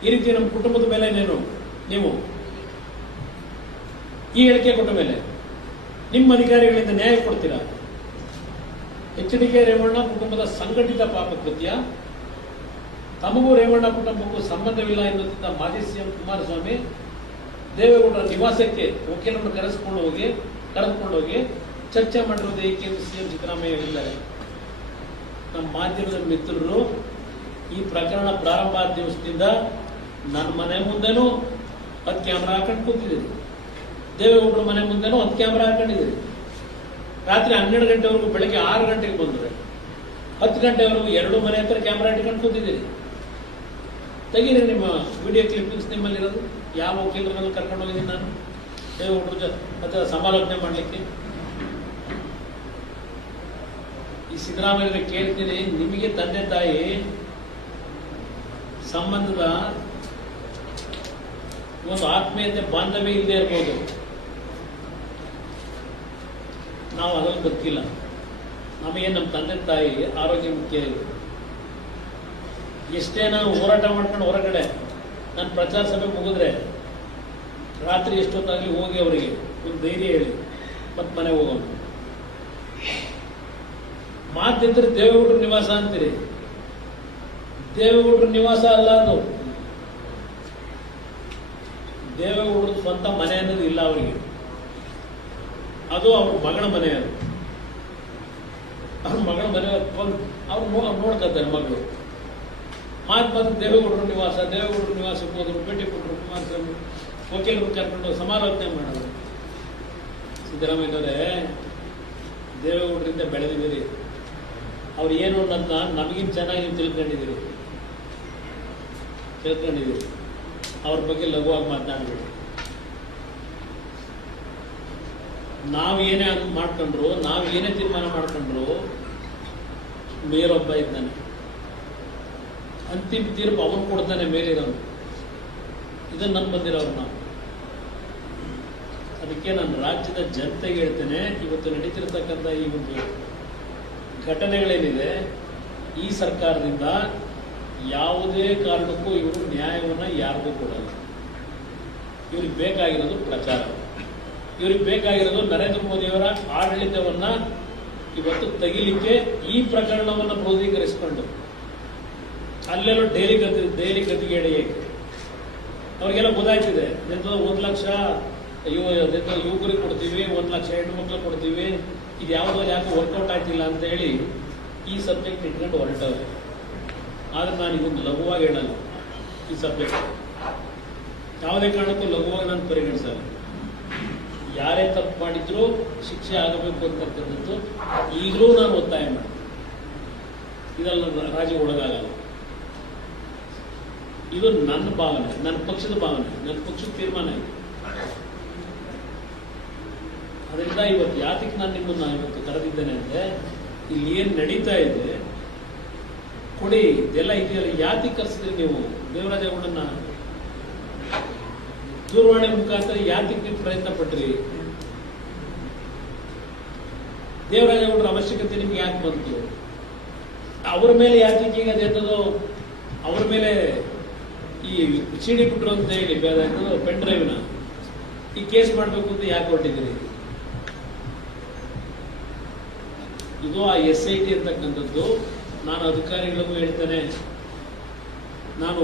ಈ ರೀತಿ ನಮ್ಮ ಕುಟುಂಬದ ಮೇಲೆ ನೀವು ಈ ಹೇಳಿಕೆ ಕೊಟ್ಟ ಮೇಲೆ ನಿಮ್ಮ ಅಧಿಕಾರಿಗಳಿಂದ ನ್ಯಾಯ ಕೊಡ್ತೀರಾ? HDK ರೇವಣ್ಣ ಕುಟುಂಬದ ಸಂಘಟಿತ ಪಾಪ ಕೃತ್ಯ, ತಮಗೂ ರೇವಣ್ಣ ಕುಟುಂಬಕ್ಕೂ ಸಂಬಂಧವಿಲ್ಲ ಎನ್ನುತ್ತಿದ್ದ ಮಾಜಿ CM ಕುಮಾರಸ್ವಾಮಿ ದೇವೇಗೌಡರ ನಿವಾಸಕ್ಕೆ ವಕೀಲರನ್ನು ಕರೆದುಕೊಂಡು ಹೋಗಿ ಚರ್ಚೆ ಮಾಡಿರುವುದು ಏಕೆ ಎಂದು CM ಸಿದ್ದರಾಮಯ್ಯ ಹೇಳಿದ್ದಾರೆ. ನಮ್ಮ ಮಾಧ್ಯಮದ ಮಿತ್ರರು ಈ ಪ್ರಕರಣ ಪ್ರಾರಂಭ ಆದ ದಿವಸದಿಂದ ನನ್ನ ಮನೆ ಮುಂದೆನೂ 10 ಕ್ಯಾಮ್ರಾ ಹಾಕೊಂಡು ಕೂತಿದ್ದೀರಿ, ದೇವೇಗೌಡರ ಮನೆ ಮುಂದೆನೂ 10 ಕ್ಯಾಮ್ರಾ ಹಾಕೊಂಡಿದ್ದೀರಿ. ರಾತ್ರಿ 12 ಗಂಟೆವರೆಗೂ, ಬೆಳಗ್ಗೆ 6 ಗಂಟೆಗೆ ಬಂದರೆ 10 ಗಂಟೆವರೆಗೂ 2 ಮನೆ ಹತ್ರ ಕ್ಯಾಮ್ರಾ ಇಟ್ಕೊಂಡು ಕೂತಿದ್ದೀರಿ. ತೆಗೀರಿ ನಿಮ್ಮ ವಿಡಿಯೋ ಕ್ಲಿಪ್ಪಿಂಗ್ಸ್ ನಿಮ್ಮಲ್ಲಿರೋದು. ಯಾವ ವಕೀಲರನ್ನು ಕರ್ಕೊಂಡು ಹೋಗಿದ್ದೀನಿ ನಾನು ದೇವೇಗೌಡರ ಅಥವಾ ಸಮಾಲೋಚನೆ ಮಾಡಲಿಕ್ಕೆ? ಈ ಸಿದ್ದರಾಮಯ್ಯ ಕೇಳ್ತೀನಿ, ನಿಮಗೆ ತಂದೆ ತಾಯಿ ಸಂಬಂಧದ ಒಂದು ಆತ್ಮೀಯತೆ ಬಾಂಧವ್ಯ ಇಲ್ಲದೆ ಇರ್ಬೋದು, ನಾವು ಅದನ್ನು ಗೊತ್ತಿಲ್ಲ. ನಮಗೆ ನಮ್ಮ ತಂದೆ ತಾಯಿ ಆರೋಗ್ಯ ಮುಖ್ಯ ಇದೆ. ಎಷ್ಟೇ ನಾವು ಹೋರಾಟ ಮಾಡ್ಕೊಂಡು ಹೊರಗಡೆ ನಾನು ಪ್ರಚಾರ ಸಭೆ ಮುಗಿದ್ರೆ ರಾತ್ರಿ ಎಷ್ಟೊತ್ತಾಗಲಿ ಹೋಗಿ ಅವರಿಗೆ ಒಂದು ಧೈರ್ಯ ಹೇಳಿ ಮತ್ತೆ ಮನೆಗೆ ಹೋಗೋಣ. ಮಾತಿದ್ರೆ ದೇವೇಗೌಡರ ನಿವಾಸ ಅಂತೀರಿ. ದೇವೇಗೌಡರ ನಿವಾಸ ಅಲ್ಲ ಅದು. ದೇವೇಗೌಡರ ಸ್ವಂತ ಮನೆ ಅನ್ನೋದು ಇಲ್ಲ ಅವರಿಗೆ. ಅದು ಅವ್ರ ಮಗಳ ಮನೆ. ಅದು ಅವ್ರ ಮಗಳ ಮನೆ ಅವ್ರು ನೋಡ್ಕೊತಾರೆ ಮಗಳು. ಮಾತು ದೇವೇಗೌಡರ ನಿವಾಸಕ್ಕೆ ಹೋದ್ರು, ಭೇಟಿ ಕೊಟ್ಟರು. ಕುಮಾರಸ್ವಾಮಿ ವಕೀಲರು ಕರ್ಕೊಂಡು ಸಮಾಲೋಚನೆ ಮಾಡೋದು. ಸಿದ್ದರಾಮಯ್ಯನವರೇ, ದೇವೇಗೌಡರಿಂದ ಬೆಳೆದಿದ್ದೀರಿ. ಅವ್ರು ಏನು ಅನ್ನೋದನ್ನ ನಮಗಿಂತ ಚೆನ್ನಾಗಿ ನೀವು ತಿಳ್ಕೊಂಡಿದ್ದೀರಿ. ಅವ್ರ ಬಗ್ಗೆ ಲಘುವಾಗಿ ಮಾತನಾಡಬೇಡಿ. ನಾವೇನೇ ಮಾಡ್ಕೊಂಡ್ರು, ನಾವೇನೇ ತೀರ್ಮಾನ ಮಾಡ್ಕೊಂಡ್ರು, ಮೇಲೊಬ್ಬ ಇದ್ದಾನೆ. ಅಂತಿಮ ತೀರ್ಪು ಅವನು ಕೊಡ್ತಾನೆ, ಮೇಲಿರೋನು. ಇದನ್ನು ನನ್ ಬಂದಿರೋರು ನಾವು. ಅದಕ್ಕೆ ನಾನು ರಾಜ್ಯದ ಜನತೆಗೆ ಹೇಳ್ತೇನೆ, ಇವತ್ತು ನಡೀತಿರ್ತಕ್ಕಂಥ ಈ ಒಂದು ಘಟನೆಗಳೇನಿದೆ, ಈ ಸರ್ಕಾರದಿಂದ ಯಾವುದೇ ಕಾರಣಕ್ಕೂ ಇವರು ನ್ಯಾಯವನ್ನು ಯಾರಿಗೂ ಕೊಡಲ್ಲ. ಇವ್ರಿಗೆ ಬೇಕಾಗಿರೋದು ಪ್ರಚಾರ. ಇವ್ರಿಗೆ ಬೇಕಾಗಿರೋದು ನರೇಂದ್ರ ಮೋದಿಯವರ ಆಡಳಿತವನ್ನ ಇವತ್ತು ತೆಗಿಲಿಕ್ಕೆ ಈ ಪ್ರಕರಣವನ್ನು ಕ್ರೋಢೀಕರಿಸಿಕೊಂಡು ಅಲ್ಲೆಲ್ಲೋ ಡೈಲಿ ಗತಿಗೆ ಎಳೆಯಕ್ಕೆ ಅವ್ರಿಗೆಲ್ಲ ಗೊತ್ತಾಯ್ತಿದೆ. 1 ಲಕ್ಷ ಯುವಕರಿಗೆ ಕೊಡ್ತೀವಿ, 1 ಲಕ್ಷ ಹೆಣ್ಣು ಮಕ್ಕಳು ಕೊಡ್ತೀವಿ, ಇದು ಯಾವುದೋ ಯಾಕೆ ವರ್ಕೌಟ್ ಆಗ್ತಿಲ್ಲ ಅಂತ ಹೇಳಿ ಈ ಸಬ್ಜೆಕ್ಟ್ ಇಟ್ಕೊಂಡು ಹೊರಟವ್ರೆ. ಆದ್ರೆ ನಾನು ಇದನ್ನು ಲಘುವಾಗಿ ಹೇಳಲ್ಲ. ಈ ಸಬ್ಜೆಕ್ಟ್ ಯಾವುದೇ ಕಾರಣಕ್ಕೂ ಲಘುವಾಗಿ ನಾನು ಪರಿಗಣಿಸಲ್ಲ. ಯಾರೇ ತಪ್ಪು ಮಾಡಿದ್ರು ಶಿಕ್ಷೆ ಆಗಬೇಕು ಅಂತಕ್ಕಂಥದ್ದು ಈಗಲೂ ನಾನು ಒತ್ತಾಯ ಮಾಡಿ. ಇದೆಲ್ಲ ರಾಜ್ಯ ಒಳಗಾಗಲ್ಲ. ಇದು ನನ್ನ ಭಾವನೆ, ನನ್ನ ಪಕ್ಷದ ಭಾವನೆ, ನನ್ನ ಪಕ್ಷದ ತೀರ್ಮಾನ ಇದೆ. ಅದರಿಂದ ಇವತ್ತು ಯಾತಕ್ಕೆ ನಾನು ನಿಮ್ಮನ್ನ ಇವತ್ತು ಕರೆದಿದ್ದೇನೆ ಅಂದ್ರೆ, ಇಲ್ಲಿ ಏನ್ ನಡೀತಾ ಇದೆ ಕೊಡಿ, ಇದೆಲ್ಲ ಇದೆಯಲ್ಲ, ಯಾತಕ್ಕೆ ಕರೆಸಿದ್ರಿ ನೀವು ದೇವರಾಜೇಗೌಡನ್ನ? ದೂರವಾಣಿ ಮುಖಾಂತರ ಯಾತಕ್ಕೆ ನೀವು ಪ್ರಯತ್ನ ಪಟ್ರಿ? ದೇವರಾಜೇಗೌಡರ ಅವಶ್ಯಕತೆ ನಿಮ್ಗೆ ಯಾಕೆ ಬಂತು? ಅವ್ರ ಮೇಲೆ ಯಾತಕ್ಕೆ ಈಗ ಅದೆಂತದೋ ಅವ್ರ ಮೇಲೆ ಈ ಸಿಡಿ ಬಿಟ್ರು ಅಂತ ಹೇಳಿ ಪೆನ್ ಡ್ರೈವ್ನ ಈ ಕೇಸ್ ಮಾಡಬೇಕು ಅಂತ ಯಾಕೆ ಹೊರಟಿದ್ದೀರಿ? ಇದು ಆ SIT ಅಂತಕ್ಕಂಥದ್ದು. ನಾನು ಅಧಿಕಾರಿಗಳಿಗೂ ಹೇಳ್ತೇನೆ, ನಾನು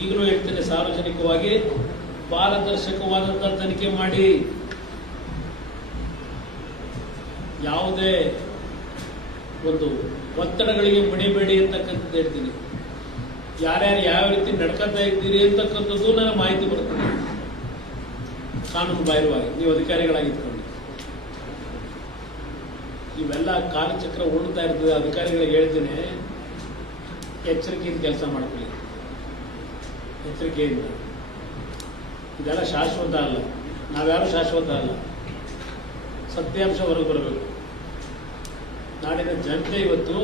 ಈಗಲೂ ಹೇಳ್ತೇನೆ, ಸಾರ್ವಜನಿಕವಾಗಿ ಪಾರದರ್ಶಕವಾದಂತಹ ತನಿಖೆ ಮಾಡಿ. ಯಾವುದೇ ಒಂದು ಒತ್ತಡಗಳಿಗೆ ಮಣಿಬೇಡಿ ಅಂತಕ್ಕಂಥದ್ದು ಹೇಳ್ತೀನಿ. ಯಾರ್ಯಾರು ಯಾವ ರೀತಿ ನಡ್ಕೊತಾ ಇದ್ದೀರಿ ಅಂತಕ್ಕಂಥದ್ದು ನನಗೆ ಮಾಹಿತಿ ಬರ್ತದೆ ಕಾನೂನು ಬಾಹಿರವಾಗಿ, ನೀವು ಅಧಿಕಾರಿಗಳಾಗಿದ್ಕೊಂಡು. ಇವೆಲ್ಲ ಕಾಲಚಕ್ರ ಓಡ್ತಾ ಇರ್ತದೆ. ಅಧಿಕಾರಿಗಳಿಗೆ ಹೇಳ್ತೀನಿ, ಎಚ್ಚರಿಕೆಯಿಂದ ಕೆಲಸ ಮಾಡ್ಕೊಳ್ಳಿ, ಎಚ್ಚರಿಕೆಯಿಂದ. ಇದೆಲ್ಲ ಶಾಶ್ವತ ಅಲ್ಲ, ನಾವ್ಯಾರು ಶಾಶ್ವತ ಅಲ್ಲ. ಸತ್ಯಾಂಶ ಹೊರಗೆ ಬರಬೇಕು. ನಾಡಿನ ಜನತೆ ಇವತ್ತು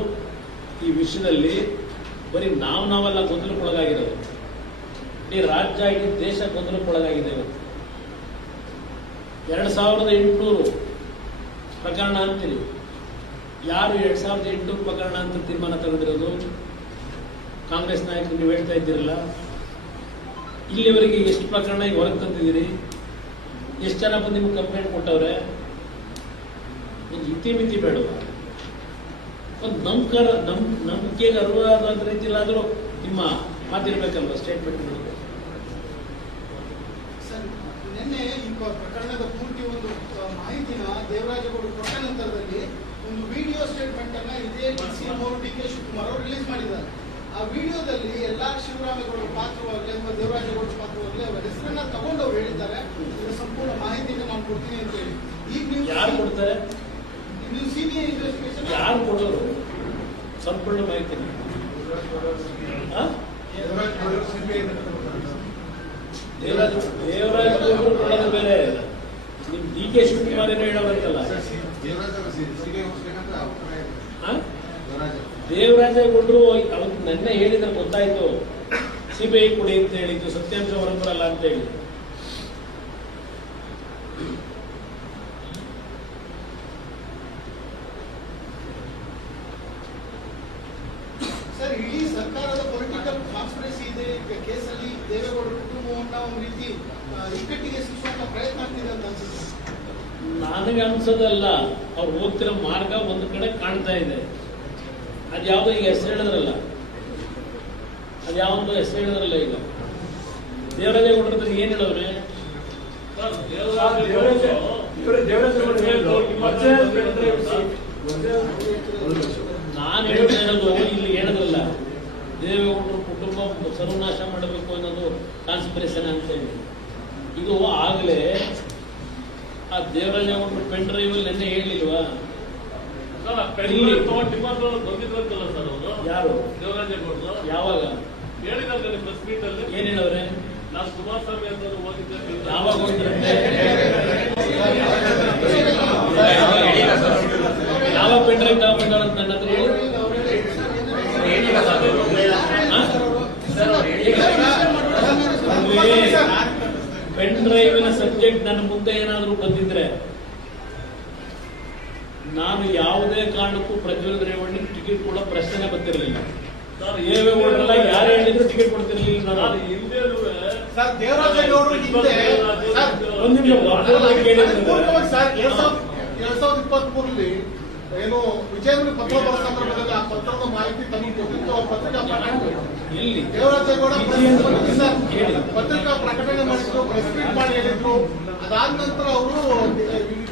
ಈ ವಿಷಯದಲ್ಲಿ ಬರೀ ನಾವೆಲ್ಲ ಗೊಂದಲಕ್ಕೊಳಗಾಗಿರೋದು. ಈ ರಾಜ್ಯ, ಇಡೀ ದೇಶ ಗೊಂದಲಕ್ಕೊಳಗಾಗಿದೆ. ಇವತ್ತು 2800 ಪ್ರಕರಣ ಅಂತೀರಿ. ಯಾರು 2800 ಪ್ರಕರಣ ಅಂತ ತೀರ್ಮಾನ ತಗೊಂಡಿರೋದು? ಕಾಂಗ್ರೆಸ್ ನಾಯಕರು ನೀವು ಹೇಳ್ತಾ ಇದ್ದೀರಲ್ಲ. ಇಲ್ಲಿವರೆಗೆ ಎಷ್ಟು ಪ್ರಕರಣ ಈಗ ಹೊರಗೆ ತಂದಿದ್ದೀರಿ? ಎಷ್ಟು ಜನ ಬಂದು ನಿಮ್ಗೆ ಕಂಪ್ಲೇಂಟ್ ಕೊಟ್ಟವ್ರೆ? ಒಂದು ಇತಿಮಿತಿ ಬೇಡವ? ಒಂದು ನಂಬಿಕೆಗೆ ಅರ್ಹವಾದ ರೀತಿಯಲ್ಲಾದರೂ ನಿಮ್ಮ ಮಾತಿರ್ಬೇಕಲ್ವ, ಸ್ಟೇಟ್ಮೆಂಟ್ಗಳು. ನಿನ್ನೆ ಈ ಪ್ರಕರಣದ ಪೂರ್ತಿ ಒಂದು ಮಾಹಿತಿನ ದೇವರಾಜೇಗೌಡ ಕೊಟ್ಟ ನಂತರದಲ್ಲಿ ಒಂದು ವಿಡಿಯೋ ಸ್ಟೇಟ್ಮೆಂಟ್ ಅನ್ನ ಇದೇ DK ಶಿವಕುಮಾರ್ ಅವರು ರಿಲೀಸ್ ಮಾಡಿದ್ದಾರೆ. ಆ ವಿಡಿಯೋದಲ್ಲಿ ಎಲ್ಲಾ ಶಿವರಾಮೇಗೌಡ ಪಾತ್ರವಾಗಲಿ ಅಥವಾ ದೇವರಾಜೇಗೌಡ ಪಾತ್ರವಾಗಲಿ ಅವರ ಹೆಸರನ್ನ ತಗೊಂಡು ಅವ್ರು ಹೇಳಿದ್ದಾರೆ, ಇದರ ಸಂಪೂರ್ಣ ಮಾಹಿತಿಯನ್ನು ನಾನು ಕೊಡ್ತೀನಿ ಅಂತ ಹೇಳಿ. ಈಗ ನೀವು ಯಾರು ಕೊಡ್ತಾರೆ? ನೀವು CBI ಇನ್ವೆಸ್ಟಿಗೇಷನ್ ಯಾರು ಕೊಡೋರು? ಸಂಪೂರ್ಣ ಮಾಹಿತಿ ದೇವರಾಜೇಗೌಡರು ಕೊಡೋದು ಬೇರೆ. ನಿಮ್ DK ಶಿವಕುಮಾರ್ ಏನೋ ಹೇಳೋರಂತಲ್ಲ. ದೇವರಾಜೇಗೌಡರು ಅವತ್ತು ನೆನ್ನೆ ಹೇಳಿದ್ರೆ ಗೊತ್ತಾಯ್ತು, CBI ಕೊಡಿ ಅಂತ ಹೇಳಿದ್ದು, ಸತ್ಯಾಂಶ ಹೊರಬರಲ್ಲ ಅಂತ ಹೇಳಿ. ಸರ್, ಇಡೀ ಸರ್ಕಾರದ ಪೊಲಿಟಿಕಲ್ ಕಾನ್ಸ್ಪಿರಸಿ ಇದೆ ಕೇಸಲ್ಲಿ. ದೇವೇಗೌಡರ ಕುಟುಂಬವನ್ನ ಒಂದು ರೀತಿ ಇಕ್ಕಟ್ಟಿಗೆ ಸಿಕ್ಕುವಂತ ಪ್ರಯತ್ನ ಆಗ್ತಿದೆ ಅಂತ ಅನ್ಸುತ್ತೆ. ನನಗೆ ಅನ್ಸೋದಲ್ಲ, ಅವ್ರು ಹೋಗ್ತಿರೋ ಮಾರ್ಗ ಒಂದು ಕಡೆ ಕಾಣ್ತಾ ಇದೆ. ಅದ್ಯಾವುದೋ ಈಗ ಹೆಸರು ಹೇಳಿದ್ರಲ್ಲ, ಅದ್ಯಾವುದೋ ಹೆಸರು ಹೇಳಿದ್ರಲ್ಲ, ಈಗ ದೇವರಾಜೇಗೌಡರ ಹತ್ರ ಏನ್ ಹೇಳವ್ರೆ? ನಾನು ಹೇಳೋದು ಇಲ್ಲಿ ಹೇಳಿದ್ರಲ್ಲ, ದೇವೇಗೌಡರು ಕುಟುಂಬ ಸರ್ವನಾಶ ಮಾಡಬೇಕು ಅನ್ನೋದು ಕಾನ್ಸ್ಪಿರೇಷನ್ ಅಂತ ಹೇಳಿ. ಇದು ಆಗಲೇ ಆ ದೇವರಾಜೇಗೌಡರು ಪೆನ್ ಡ್ರೈವ್ ನೆನ್ನೆ ಹೇಳಿಲ್ವಾ? ಯಾರು? ದೇವರಾಜೇಗೌಡರು ಯಾವಾಗ ಹೇಳಿದ್ರೆ ಪ್ರೆಸ್ ಮೀಟ್ ಅಲ್ಲಿ ಏನ್ ಹೇಳವ್ರೆ? ನಾನು ಕುಮಾರಸ್ವಾಮಿ ಅಂತ ಹೋಗಿದ್ದೆ. ಯಾವಾಗ ಹೋಗಿದ್ರಂತೆ? ಯಾವ ಪೆನ್ ಡ್ರೈವ್ ತಗೊಂಡ್ಬಂದಾರಂತ ನನ್ನ ಹತ್ರ ಹೇಳಿ. ಪೆನ್ ಡ್ರೈವಿನ ಸಬ್ಜೆಕ್ಟ್ ನನ್ನ ಮುಂದೆ ಏನಾದರೂ ಬಂದಿದ್ರೆ ನಾನು ಯಾವುದೇ ಕಾರಣಕ್ಕೂ ಪ್ರಜ್ವಲ್ ರೇವಣ್ಣಿಗೆ ಟಿಕೆಟ್ ಕೊಡೋ ಪ್ರಶ್ನೆ ಬರ್ತಿರ್ಲಿಲ್ಲ. ದೇವೇಗೌಡರೆಲ್ಲ ಯಾರು ಹೇಳಿದ್ರು ಟಿಕೆಟ್ ಕೊಡ್ತಿರ್ಲಿಲ್ಲ. ನಾನು ಹಿಂದೆನೂ ಸರ್ ದೇವರಾಜೇಗೌಡರು ಹಿಂದೆ ಒಂದು ನಿಮಿಷ ಕೇಳಿದ್ರೆ 2023 ಏನು ವಿಜಯನಗರ ಪತ್ರ ಬರೋ ಸಂದರ್ಭದಲ್ಲಿ ಆ ಪತ್ರದ ಮಾಹಿತಿ ತಮಗೆ ಕೊಟ್ಟಿದ್ದು ಅವ್ರ ಪತ್ರಿಕಾ ಪ್ರಕಟಣೆ. ಎಲ್ಲಿ ದೇವರಾಜೇಗೌಡ ಪತ್ರಿಕಾ ಪ್ರಕಟಣೆ ಮಾಡಿದ್ರು, ಪ್ರೆಸ್ ಮೀಟ್ ಮಾಡಿ ಹೇಳಿದ್ರು. ಅದಾದ ನಂತರ ಅವರು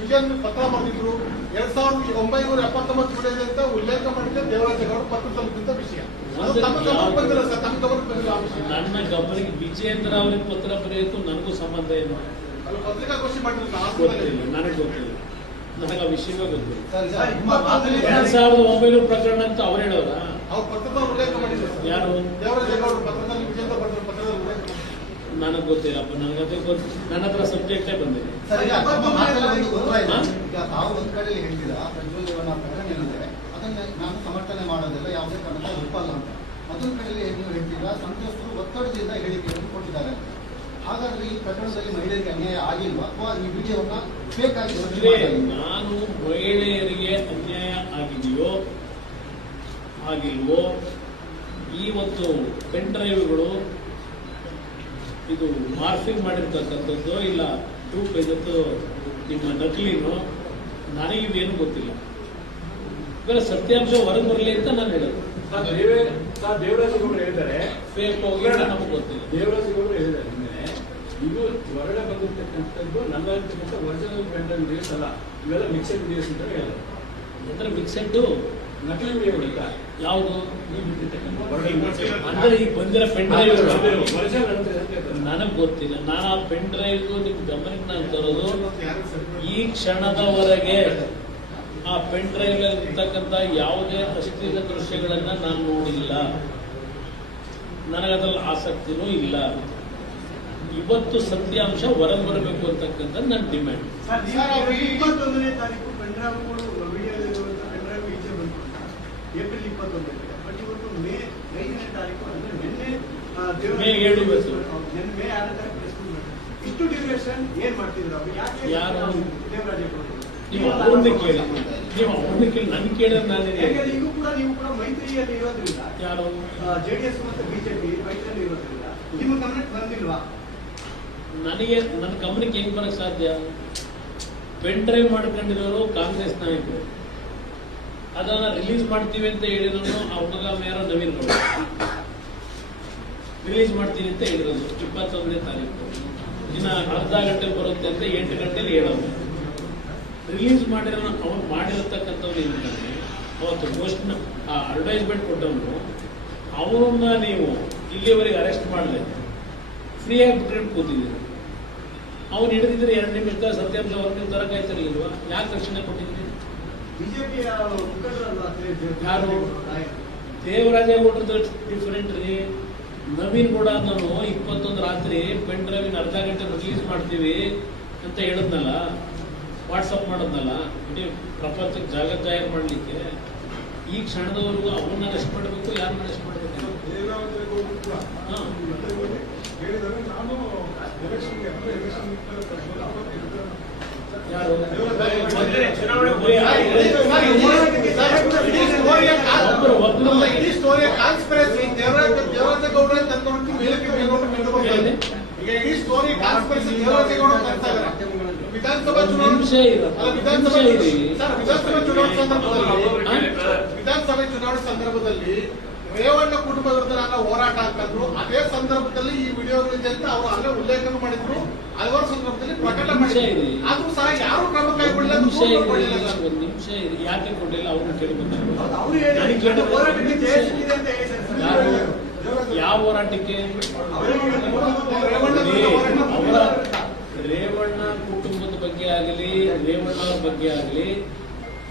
ವಿಜಯನಗರ ಪತ್ರ ಬರೆದಿದ್ರು. 2979 ಬಿಡಿದೆ ಅಂತ ಉಲ್ಲೇಖ ಮಾಡಿದ್ರೆ ದೇವರಾಜೇಗೌಡ ಪತ್ರ ತಲುಪಿದಂತ ವಿಷಯ. ಅದು ತಮ್ಮ ಗಮನಕ್ಕೆ ಬಂದಿಲ್ಲ ಸರ್, ತಮ್ಮ ಗಮನಕ್ಕೆ ಬಂದಿಲ್ಲ ಆ ವಿಷಯ. ನನ್ನ ಗಮನಕ್ಕೆ ವಿಜಯೇಂದ್ರ ಅವ್ರಿಗೆ ಪತ್ರ ಬರೆಯೋದು ನನಗೂ ಸಂಬಂಧ ಏನು ಅಲ್ಲಿ ಪತ್ರಿಕಾಗೋಷ್ಠಿ ಮಾಡಿದ್ರು ಗೊತ್ತಿಲ್ಲ, ನನಗೆ ಗೊತ್ತಿಲ್ಲ. ನನಗೆ ಆ ವಿಷಯವೇ ಗೊತ್ತಿಲ್ಲ. 2009 2009 ಪ್ರಕರಣ ಅಂತ ಅವ್ರು ಹೇಳೋರ? ಅವ್ರ ಪತ್ರದಲ್ಲಿ ಉಲ್ಲೇಖ ಮಾಡಿದ್ರು ಸರ್. ಯಾರು? ದೇವರಾಜೇಗೌಡ ಪತ್ರದಲ್ಲಿ ವಿಜಯೇಂದ್ರ ಪತ್ರದ ಪತ್ರದಲ್ಲಿ ಉಲ್ಲೇಖ ನನಗೆ ಗೊತ್ತಿಲ್ಲಪ್ಪ. ನನಗದೇ ನನ್ನ ಹತ್ರ ಸಬ್ಜೆಕ್ಟೇ ಬಂದಿದೆ. ಸರ್, ಈಗ ತಾವು ಒಂದ್ ಕಡೆ ಹೇಳ್ತೀರಾ ಪ್ರಜ್ವಲ್ ರೇವಣ್ಣ ಪ್ರಕರಣ ಏನಿದೆ ಅದನ್ನ ನಾನು ಸಮರ್ಥನೆ ಮಾಡೋದಿಲ್ಲ, ಯಾವುದೇ ಕಾರಣಕ್ಕೂ ಒಪ್ಪಲ್ಲ ಅಂತ. ಮತ್ತೊಂದು ಕಡೆಯಲ್ಲಿ ನೀವು ಹೇಳ್ತೀರಾ ಸಂತ್ರಸ್ತರು ಒತ್ತಡದಿಂದ ಹೇಳಿಕೆಯನ್ನು ಕೊಟ್ಟಿದ್ದಾರೆ. ಹಾಗಾದ್ರೆ ಈ ಪ್ರಕರಣದಲ್ಲಿ ಮಹಿಳೆಯರಿಗೆ ಅನ್ಯಾಯ ಆಗಿಲ್ವಾ ಅಥವಾ ಈ ವಿಡಿಯೋವನ್ನ ಫೇಕ್ ಆಗಿ ನಾನು ಮಹಿಳೆಯರಿಗೆ ಅನ್ಯಾಯ ಆಗಿದೆಯೋ ಆಗಿಲ್ವೋ, ಇವತ್ತು ಪೆನ್ ಡ್ರೈವ್ಗಳು ಇದು ಮಾರ್ಫಿಂಗ್ ಮಾಡಿರ್ತಕ್ಕಂಥದ್ದು ಇಲ್ಲ 2 ಪೇಜದ್ದು ನಿಮ್ಮ ನಕಲಿನೋ ನನಗಿವೇನು ಗೊತ್ತಿಲ್ಲ. ಇವೆಲ್ಲ ಸತ್ಯಾಂಶ ಹೊರಗೆ ಬರಲಿ ಅಂತ ನಾನು ಹೇಳೋದು. ದೇವರಾಜೇಗೌಡರು ಹೇಳಿದ್ದಾರೆ, ಫೇಕ್ ಹೋಗಿ ನಮಗೆ ಗೊತ್ತಿಲ್ಲ. ದೇವರಾಜೇಗೌಡರು ಹೇಳಿದ್ದಾರೆ ಇದು ಹೊರಗಡೆ ಬಂದಿರ್ತಕ್ಕಂಥದ್ದು ನನ್ನಲ್ಲಿರ್ತಕ್ಕಂಥ ಒರಿಜಿನಲ್ ಪೆಂಡ್ರೈವ್ ವಿಡಿಯೋಸ್ ಅಲ್ಲ, ಇವೆಲ್ಲ ಮಿಕ್ಸೆಡ್ ವಿಡಿಯೋಸ್ ಅಂತ ಹೇಳಿದ್ದಾರೆ. ಅಂದ್ರೆ ಮಿಕ್ಸೆಡ್ಡು ನಕಲಿ ವಿಡಿಯೋಗಳಿಲ್ಲ. ಯಾವುದು ಒರಿಜಿನಲ್ ಅಂದ್ರೆ ಈಗ ಬಂದಿರೋ ಪೆನ್ ಡ್ರೈವ್ ಅಂತ ನನಗೆ ಗೊತ್ತಿಲ್ಲ. ನಾನು ಆ ಪೆನ್ ಡ್ರೈವ್ ನಿಮ್ ಗಮನಕ್ಕೆ ನಾನು ತರೋದು ಈ ಕ್ಷಣದವರೆಗೆ ಆ ಪೆನ್ ಡ್ರೈವ್ ಇರ್ತಕ್ಕಂಥ ಯಾವುದೇ ಅಶ್ಲೀಲ ದೃಶ್ಯಗಳನ್ನ ನಾನು ನೋಡಿಲ್ಲ. ನನಗದ್ರಲ್ಲಿ ಆಸಕ್ತಿನೂ ಇಲ್ಲ. ಇವತ್ತು ಸತ್ಯಾಂಶ ಹೊರಗೆ ಬರಬೇಕು ಅಂತಕ್ಕಂಥ ನನ್ನ ಡಿಮ್ಯಾಂಡ್. 21ನೇ ತಾರೀಕು ಪೆನ್ಡ್ರೈವ್ಗಳು ವಿಡಿಯೋದಲ್ಲಿರುವಂತಹ ಪೆನ್ಡ್ರೈವ್ ಈಚೆ ಬಂತು ಏಪ್ರಿಲ್ 21. ಬಟ್ ಇವತ್ತು ಮೇ 5ನೇ ತಾರೀಕು ಅಂದ್ರೆ ನಿನ್ನೆ ಮೇ 7 ಇವತ್ತು. ನಿನ್ನೆ ಮೇ 6ನೇ ತಾರೀಕು ಪ್ರೆಸ್ ಮೀಟ್. ಇಷ್ಟು ಡ್ಯೂರೇಷನ್ ಏನ್ ಮಾಡ್ತಿದ್ರು ಅವರು? ಯಾಕೆ ಯಾರು? ದೇವರಾಜೇಗೌಡರು. ನೀವು ಅವ್ರನ್ನ ಕೇಳಿ, ನೀವು ಅವ್ರನ್ನ ಕೇಳಿ, ನನ್ ಕೇಳಿದ್ರೆ ನಾನೇ ಯಾಕಂದ್ರೆ ಈಗ ಕೂಡ ನೀವು ಕೂಡ ಮೈತ್ರಿಯಲ್ಲಿ ಇರೋದ್ರಿಂದ, ಯಾರು ಜೆಡಿಎಸ್ ಮತ್ತು ಬಿಜೆಪಿ ಮೈತ್ರಿಯಲ್ಲಿ ಇರೋದ್ರಿಂದ ನಿಮ್ಮ ಗಮನಕ್ಕೆ ಬಂದಿಲ್ವಾ? ನನಗೆ ನನ್ನ ಗಮನಕ್ಕೆ ಹೆಂಗ್ ಬರಕ್ ಸಾಧ್ಯ? ಪೆನ್ ಡ್ರೈವ್ ಮಾಡ್ಕೊಂಡಿರೋರು ಕಾಂಗ್ರೆಸ್ ನಾಯಕರು, ಅದನ್ನ ರಿಲೀಸ್ ಮಾಡ್ತೀವಿ ಅಂತ ಹೇಳಿರೋನು ಆ ಹುಡುಗ ಮೇಯರ್ ನವೀನ್ ಗೌಡ ರಿಲೀಸ್ ಮಾಡ್ತೀವಿ ಅಂತ ಹೇಳಿರೋದು 21ನೇ ತಾರೀಕು. ಇನ್ನ ಅರ್ಧ ಗಂಟೆ ಬರುತ್ತೆ ಅಂತ 8 ಗಂಟೆಲಿ ಹೇಳೋದು. ರಿಲೀಸ್ ಮಾಡಿರೋ ಅವ್ರು ಮಾಡಿರತಕ್ಕಂಥವ್ರು ಏನಿದ್ದಾರೆ ಅವತ್ತು ಪೋಸ್ಟ್ ಅಡ್ವರ್ಟೈಸ್ಮೆಂಟ್ ಕೊಟ್ಟವನು ಅವರನ್ನ ನೀವು ಇಲ್ಲಿವರೆಗೆ ಅರೆಸ್ಟ್ ಮಾಡಲಿ, ಫ್ರೀಯಾಗಿ ಬಿಟ್ಕೊಂಡು ಕೂತಿದ್ದೀರಿ. ಅವ್ನು ಹಿಡಿದಿದ್ರೆ 2 ನಿಮಿಷ ಸತ್ಯಾಂಶ ಹೊರಗೆ ತರಕಾಯ್ತಿರ್ಲಿಲ್ವಾ? ಯಾಕೆ ರಕ್ಷಣೆ ಕೊಟ್ಟಿದ್ದೀರಿ? ಬಿಜೆಪಿಯ ಮುಖಂಡರಲ್ಲ ಯಾರು? ದೇವರಾಜೇಗೌಡರದ್ದು ಡಿಫರೆಂಟ್ ರೀ. ನವೀನ್ ಗೌಡ ನಾನು 21 ರಾತ್ರಿ ಪೆನ್ ಡ್ರೈವಿನ ಅರ್ಧ ಗಂಟೆ ರಿಲೀಸ್ ಮಾಡ್ತೀವಿ ಅಂತ ಹೇಳಿದ್ನಲ್ಲ, ವಾಟ್ಸಪ್ ಮಾಡೋದ್ನಲ್ಲ, ಇಡೀ ಪ್ರಪಂಚಕ್ಕೆ ಜಾಹೀರು ಮಾಡಲಿಕ್ಕೆ. ಈ ಕ್ಷಣದವರೆಗೂ ಅವನ್ನ ಅರೆಸ್ಟ್ ಮಾಡಬೇಕು, ಯಾರನ್ನ ಅರೆಸ್ಟ್ ಮಾಡಬೇಕು? ಯಾರು? ಇಡೀ ಸ್ಟೋರಿಯ ಕಾನ್ಸ್ಪಿರಸಿ ದೇವರಾಜೇಗೌಡರೇ ತಂದು ಹೇಳಿಕೆ ಈಗ ಇಡೀ ಸ್ಟೋರಿ ಕಾನ್ಸ್ಪಿರಸಿ ದೇವರಾಜೇಗೌಡ ಅಂತ ಇದ್ದಾರೆ. ವಿಧಾನಸಭಾ ನಿಮಿಷ ಇರಪ್ಪ, ನಿಮಿಷ ಇರಿ. ವಿಧಾನಸಭೆ ಚುನಾವಣೆ ಸಂದರ್ಭದಲ್ಲಿ ರೇವಣ್ಣ ಕುಟುಂಬ ವಿರುದ್ಧ ನನ್ನ ಹೋರಾಟ ಹಾಕಿದ್ರು. ಅದೇ ಸಂದರ್ಭದಲ್ಲಿ ಈ ವಿಡಿಯೋಗಳಿದೆ ಅಂತ ಅವರು ಅಲ್ಲೇ ಉಲ್ಲೇಖ ಮಾಡಿದ್ರು. ಹಲವಾರು ಸಂದರ್ಭದಲ್ಲಿ ಪ್ರಕಟ ಮಾಡಿದ್ರು. ಆದ್ರೂ ಸಹ ಯಾರು ಕ್ರಮ ಕೈಗೊಳ್ಳಿಲ್ಲ. ಒಂದು ನಿಮಿಷ ಇರಿ. ಯಾಕೆ ಕೊಡಲಿಲ್ಲ ಅವ್ರನ್ನ ಕೇಳಬೇಕು. ಯಾವ ಹೋರಾಟಕ್ಕೆ? ರೇವಣ್ಣ ಕುಟುಂಬದ ಬಗ್ಗೆ ಆಗಲಿ, ರೇವಣ್ಣ ಅವ್ರ ಬಗ್ಗೆ ಆಗಲಿ,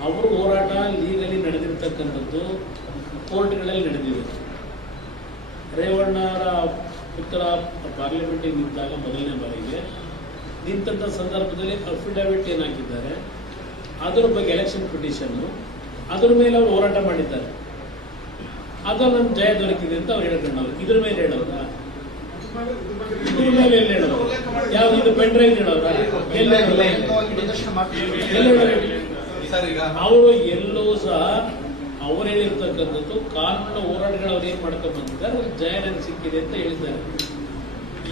ಅವ್ರ ಹೋರಾಟ ಲೀಗಲಿ ನಡೆದಿರ್ತಕ್ಕಂಥದ್ದು ಕೋರ್ಟ್ಗಳಲ್ಲಿ ನಡೆದಿದೆ. ರೇವಣ್ಣವರ ಪುತ್ರ ಪಾರ್ಲಿಮೆಂಟಿಗೆ ನಿಂತಾಗ ಮೊದಲನೇ ಬಾರಿಗೆ ನಿಂತ ಸಂದರ್ಭದಲ್ಲಿ ಅಫಿಡವಿಟ್ ಏನು ಹಾಕಿದ್ದಾರೆ, ಅದರ ಬಗ್ಗೆ ಎಲೆಕ್ಷನ್ ಪಿಟಿಷನ್ನು, ಅದ್ರ ಮೇಲೆ ಅವರು ಹೋರಾಟ ಮಾಡಿದ್ದಾರೆ. ಅದು ನನ್ನ ಜಯ ದೊರಕಿದೆ ಅಂತ ಅವ್ರು ಹೇಳ್ಕೊಂಡವ್ರು. ಇದ್ರ ಮೇಲೆ ಹೇಳೋರ, ಇದ್ರ ಮೇಲೆ ಎಲ್ಲಿ ಹೇಳೋರು? ಯಾವ್ದು ಇದು ಪೆನ್ ಡ್ರೈವ್ ಹೇಳೋರ? ಅವರು ಎಲ್ಲೂ ಸಹ ಅವ್ರು ಹೇಳಿರ್ತಕ್ಕಂಥದ್ದು ಕಾನೂನಿನ ಹೋರಾಟಗಳು ಅವ್ರು ಏನ್ ಮಾಡ್ಕೊಂಡು ಬಂದಿದ್ದಾರೆ, ಅವ್ರಿಗೆ ಜಯ ನನಗೆ ಸಿಕ್ಕಿದೆ ಅಂತ ಹೇಳಿದ್ದಾರೆ.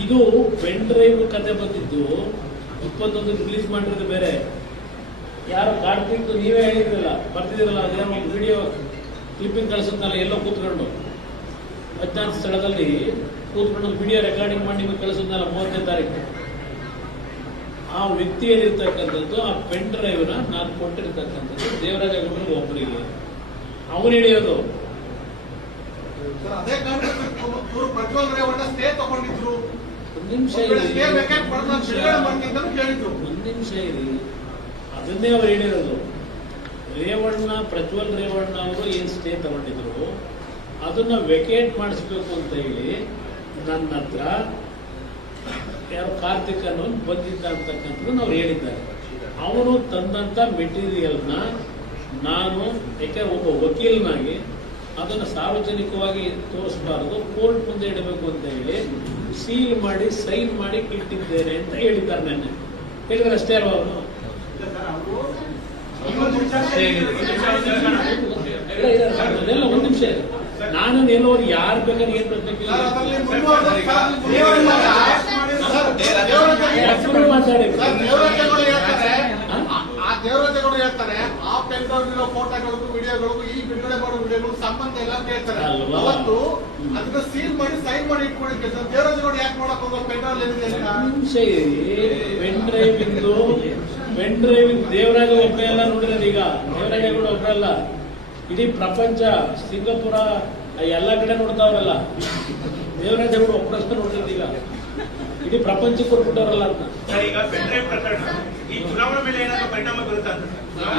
ಇದು ಪೆನ್ ಡ್ರೈವ್ ಕತೆ ಬಂದಿದ್ದು 21 ರಿಲೀಸ್ ಮಾಡಿರೋದು ಬೇರೆ. ಯಾರು ಕಾರ್ತಿಕ್ ನೀವೇ ಹೇಳಿದ್ರಲ್ಲ, ಬರ್ತಿದಿರಲ್ಲ, ಅದೇನೋ ಒಂದು ವಿಡಿಯೋ ಕ್ಲಿಪ್ಪಿಂಗ್ ಕಳಿಸುತ್ತಲ್ಲ, ಎಲ್ಲೋ ಕೂತ್ಕೊಂಡು ಅಜ್ಞಾತ ಸ್ಥಳದಲ್ಲಿ ಕೂತ್ಕೊಂಡು ವಿಡಿಯೋ ರೆಕಾರ್ಡಿಂಗ್ ಮಾಡಿ ನಿಮಗೆ ಕಳಿಸುತ್ತಲ್ಲ 30ನೇ ತಾರೀಕು. ಆ ವ್ಯಕ್ತಿಯಲ್ಲಿರ್ತಕ್ಕಂಥದ್ದು ಆ ಪೆನ್ ಡ್ರೈವ್ನ ನಾನು ಕೊಟ್ಟಿರ್ತಕ್ಕಂಥದ್ದು ದೇವರಾಜೇಗೌಡರಿಗೆ ಒಬ್ಬರಿಗೆ. ಅವನು ಹೇಳಿಯೋದು ಅದೇ ಕಾರಣಕ್ಕೆ ಪ್ರಜ್ವಲ್ ರೇವಣ್ಣ ಸ್ಟೇ ತಗೊಂಡಿದ್ರು. ಒಂದು ನಿಮಿಷ ಇರಿ. ಅದನ್ನೇ ಅವ್ರು ಹೇಳಿರೋದು. ರೇವಣ್ಣ, ಪ್ರಜ್ವಲ್ ರೇವಣ್ಣ ಅವರು ಏನ್ ಸ್ಟೇ ತಗೊಂಡಿದ್ರು ಅದನ್ನ ವೆಕೇಟ್ ಮಾಡಿಸ್ಬೇಕು ಅಂತ ಹೇಳಿ ನನ್ನ ಹತ್ರ ಯಾರು ಕಾರ್ತಿಕ್ ಅನ್ನೋನು ಬಂದಿದ್ದ ಅಂತಕ್ಕಂಥದ್ದು ಅವ್ರು ಹೇಳಿದ್ದಾರೆ. ಅವನು ತಂದಂತ ಮೆಟೀರಿಯಲ್ನ ನಾನು ಯಾಕೆ ಒಬ್ಬ ವಕೀಲನಾಗಿ ಅದನ್ನು ಸಾರ್ವಜನಿಕವಾಗಿ ತೋರಿಸಬಾರದು, ಕೋರ್ಟ್ ಮುಂದೆ ಇಡಬೇಕು ಅಂತ ಹೇಳಿ ಸೀಲ್ ಮಾಡಿ ಸೈನ್ ಮಾಡಿ ಇಟ್ಟಿದ್ದೇನೆ ಅಂತ ಹೇಳಿದ್ದಾರೆ. ನೆನ್ನೆ ಹೇಳಿದ್ರೆ ಅಷ್ಟೇ ಅಲ್ವಾ ಅವನು? ಅದೆಲ್ಲ ಒಂದು ನಿಮಿಷ. ನಾನು ಎಲ್ಲೋರು ಯಾರು ಬೇಕಾದ್ರೆ ಏನ್ ಬರ್ಬೇಕಿಲ್ಲ ಮಾತಾಡಿ. ದೇವರಾಜೇಗೌಡ ಹೇಳ್ತಾರೆ ಆ ಪೆನ್ ಡ್ರೈವ್ ಫೋಟೋಗಳಿಗೂ ವಿಡಿಯೋಗಳಿಗೂ ಈ ಬಿಡುಗಡೆ ಮಾಡೋ ವಿಡಿಯೋಗಳು ಸಂಬಂಧ ಇಲ್ಲ ಅಂತ ಹೇಳ್ತಾರೆ. ಅವತ್ತು ಅದನ್ನ ಸೀಲ್ ಮಾಡಿ ಸೈನ್ ಮಾಡಿ ಇಟ್ಕೊಂಡಿದ್ದೆ. ದೇವರಾಜೇಗೌಡ ಯಾಕೆ ಮಾಡಕ್ ಹೋಗೋ ಪೆನ್ ಡ್ರೈವ್ ಏನಿದೆ? ಪೆನ್ ಡ್ರೈವ್ ದೇವರಾಜ ಒಬ್ಬ ಎಲ್ಲ ನೋಡಿದ್ರೆ ಈಗ ದೇವರಾಜೇಗೌಡ ಒಬ್ಬರಲ್ಲ, ಇಡೀ ಪ್ರಪಂಚ ಸಿಂಗಾಪುರ ಎಲ್ಲ ಕಡೆ ನೋಡ್ತಾವ್ರಲ್ಲ. ದೇವರಾಜೇಗೌಡ ಒಬ್ಬರಷ್ಟು ನೋಡ್ತಿದ್ದ ಈಗ ಇಡೀ ಪ್ರಪಂಚಕ್ಕೆ ಕೊಟ್ಬಿಟ್ಟವ್ರಲ್ಲ ಅಂತ.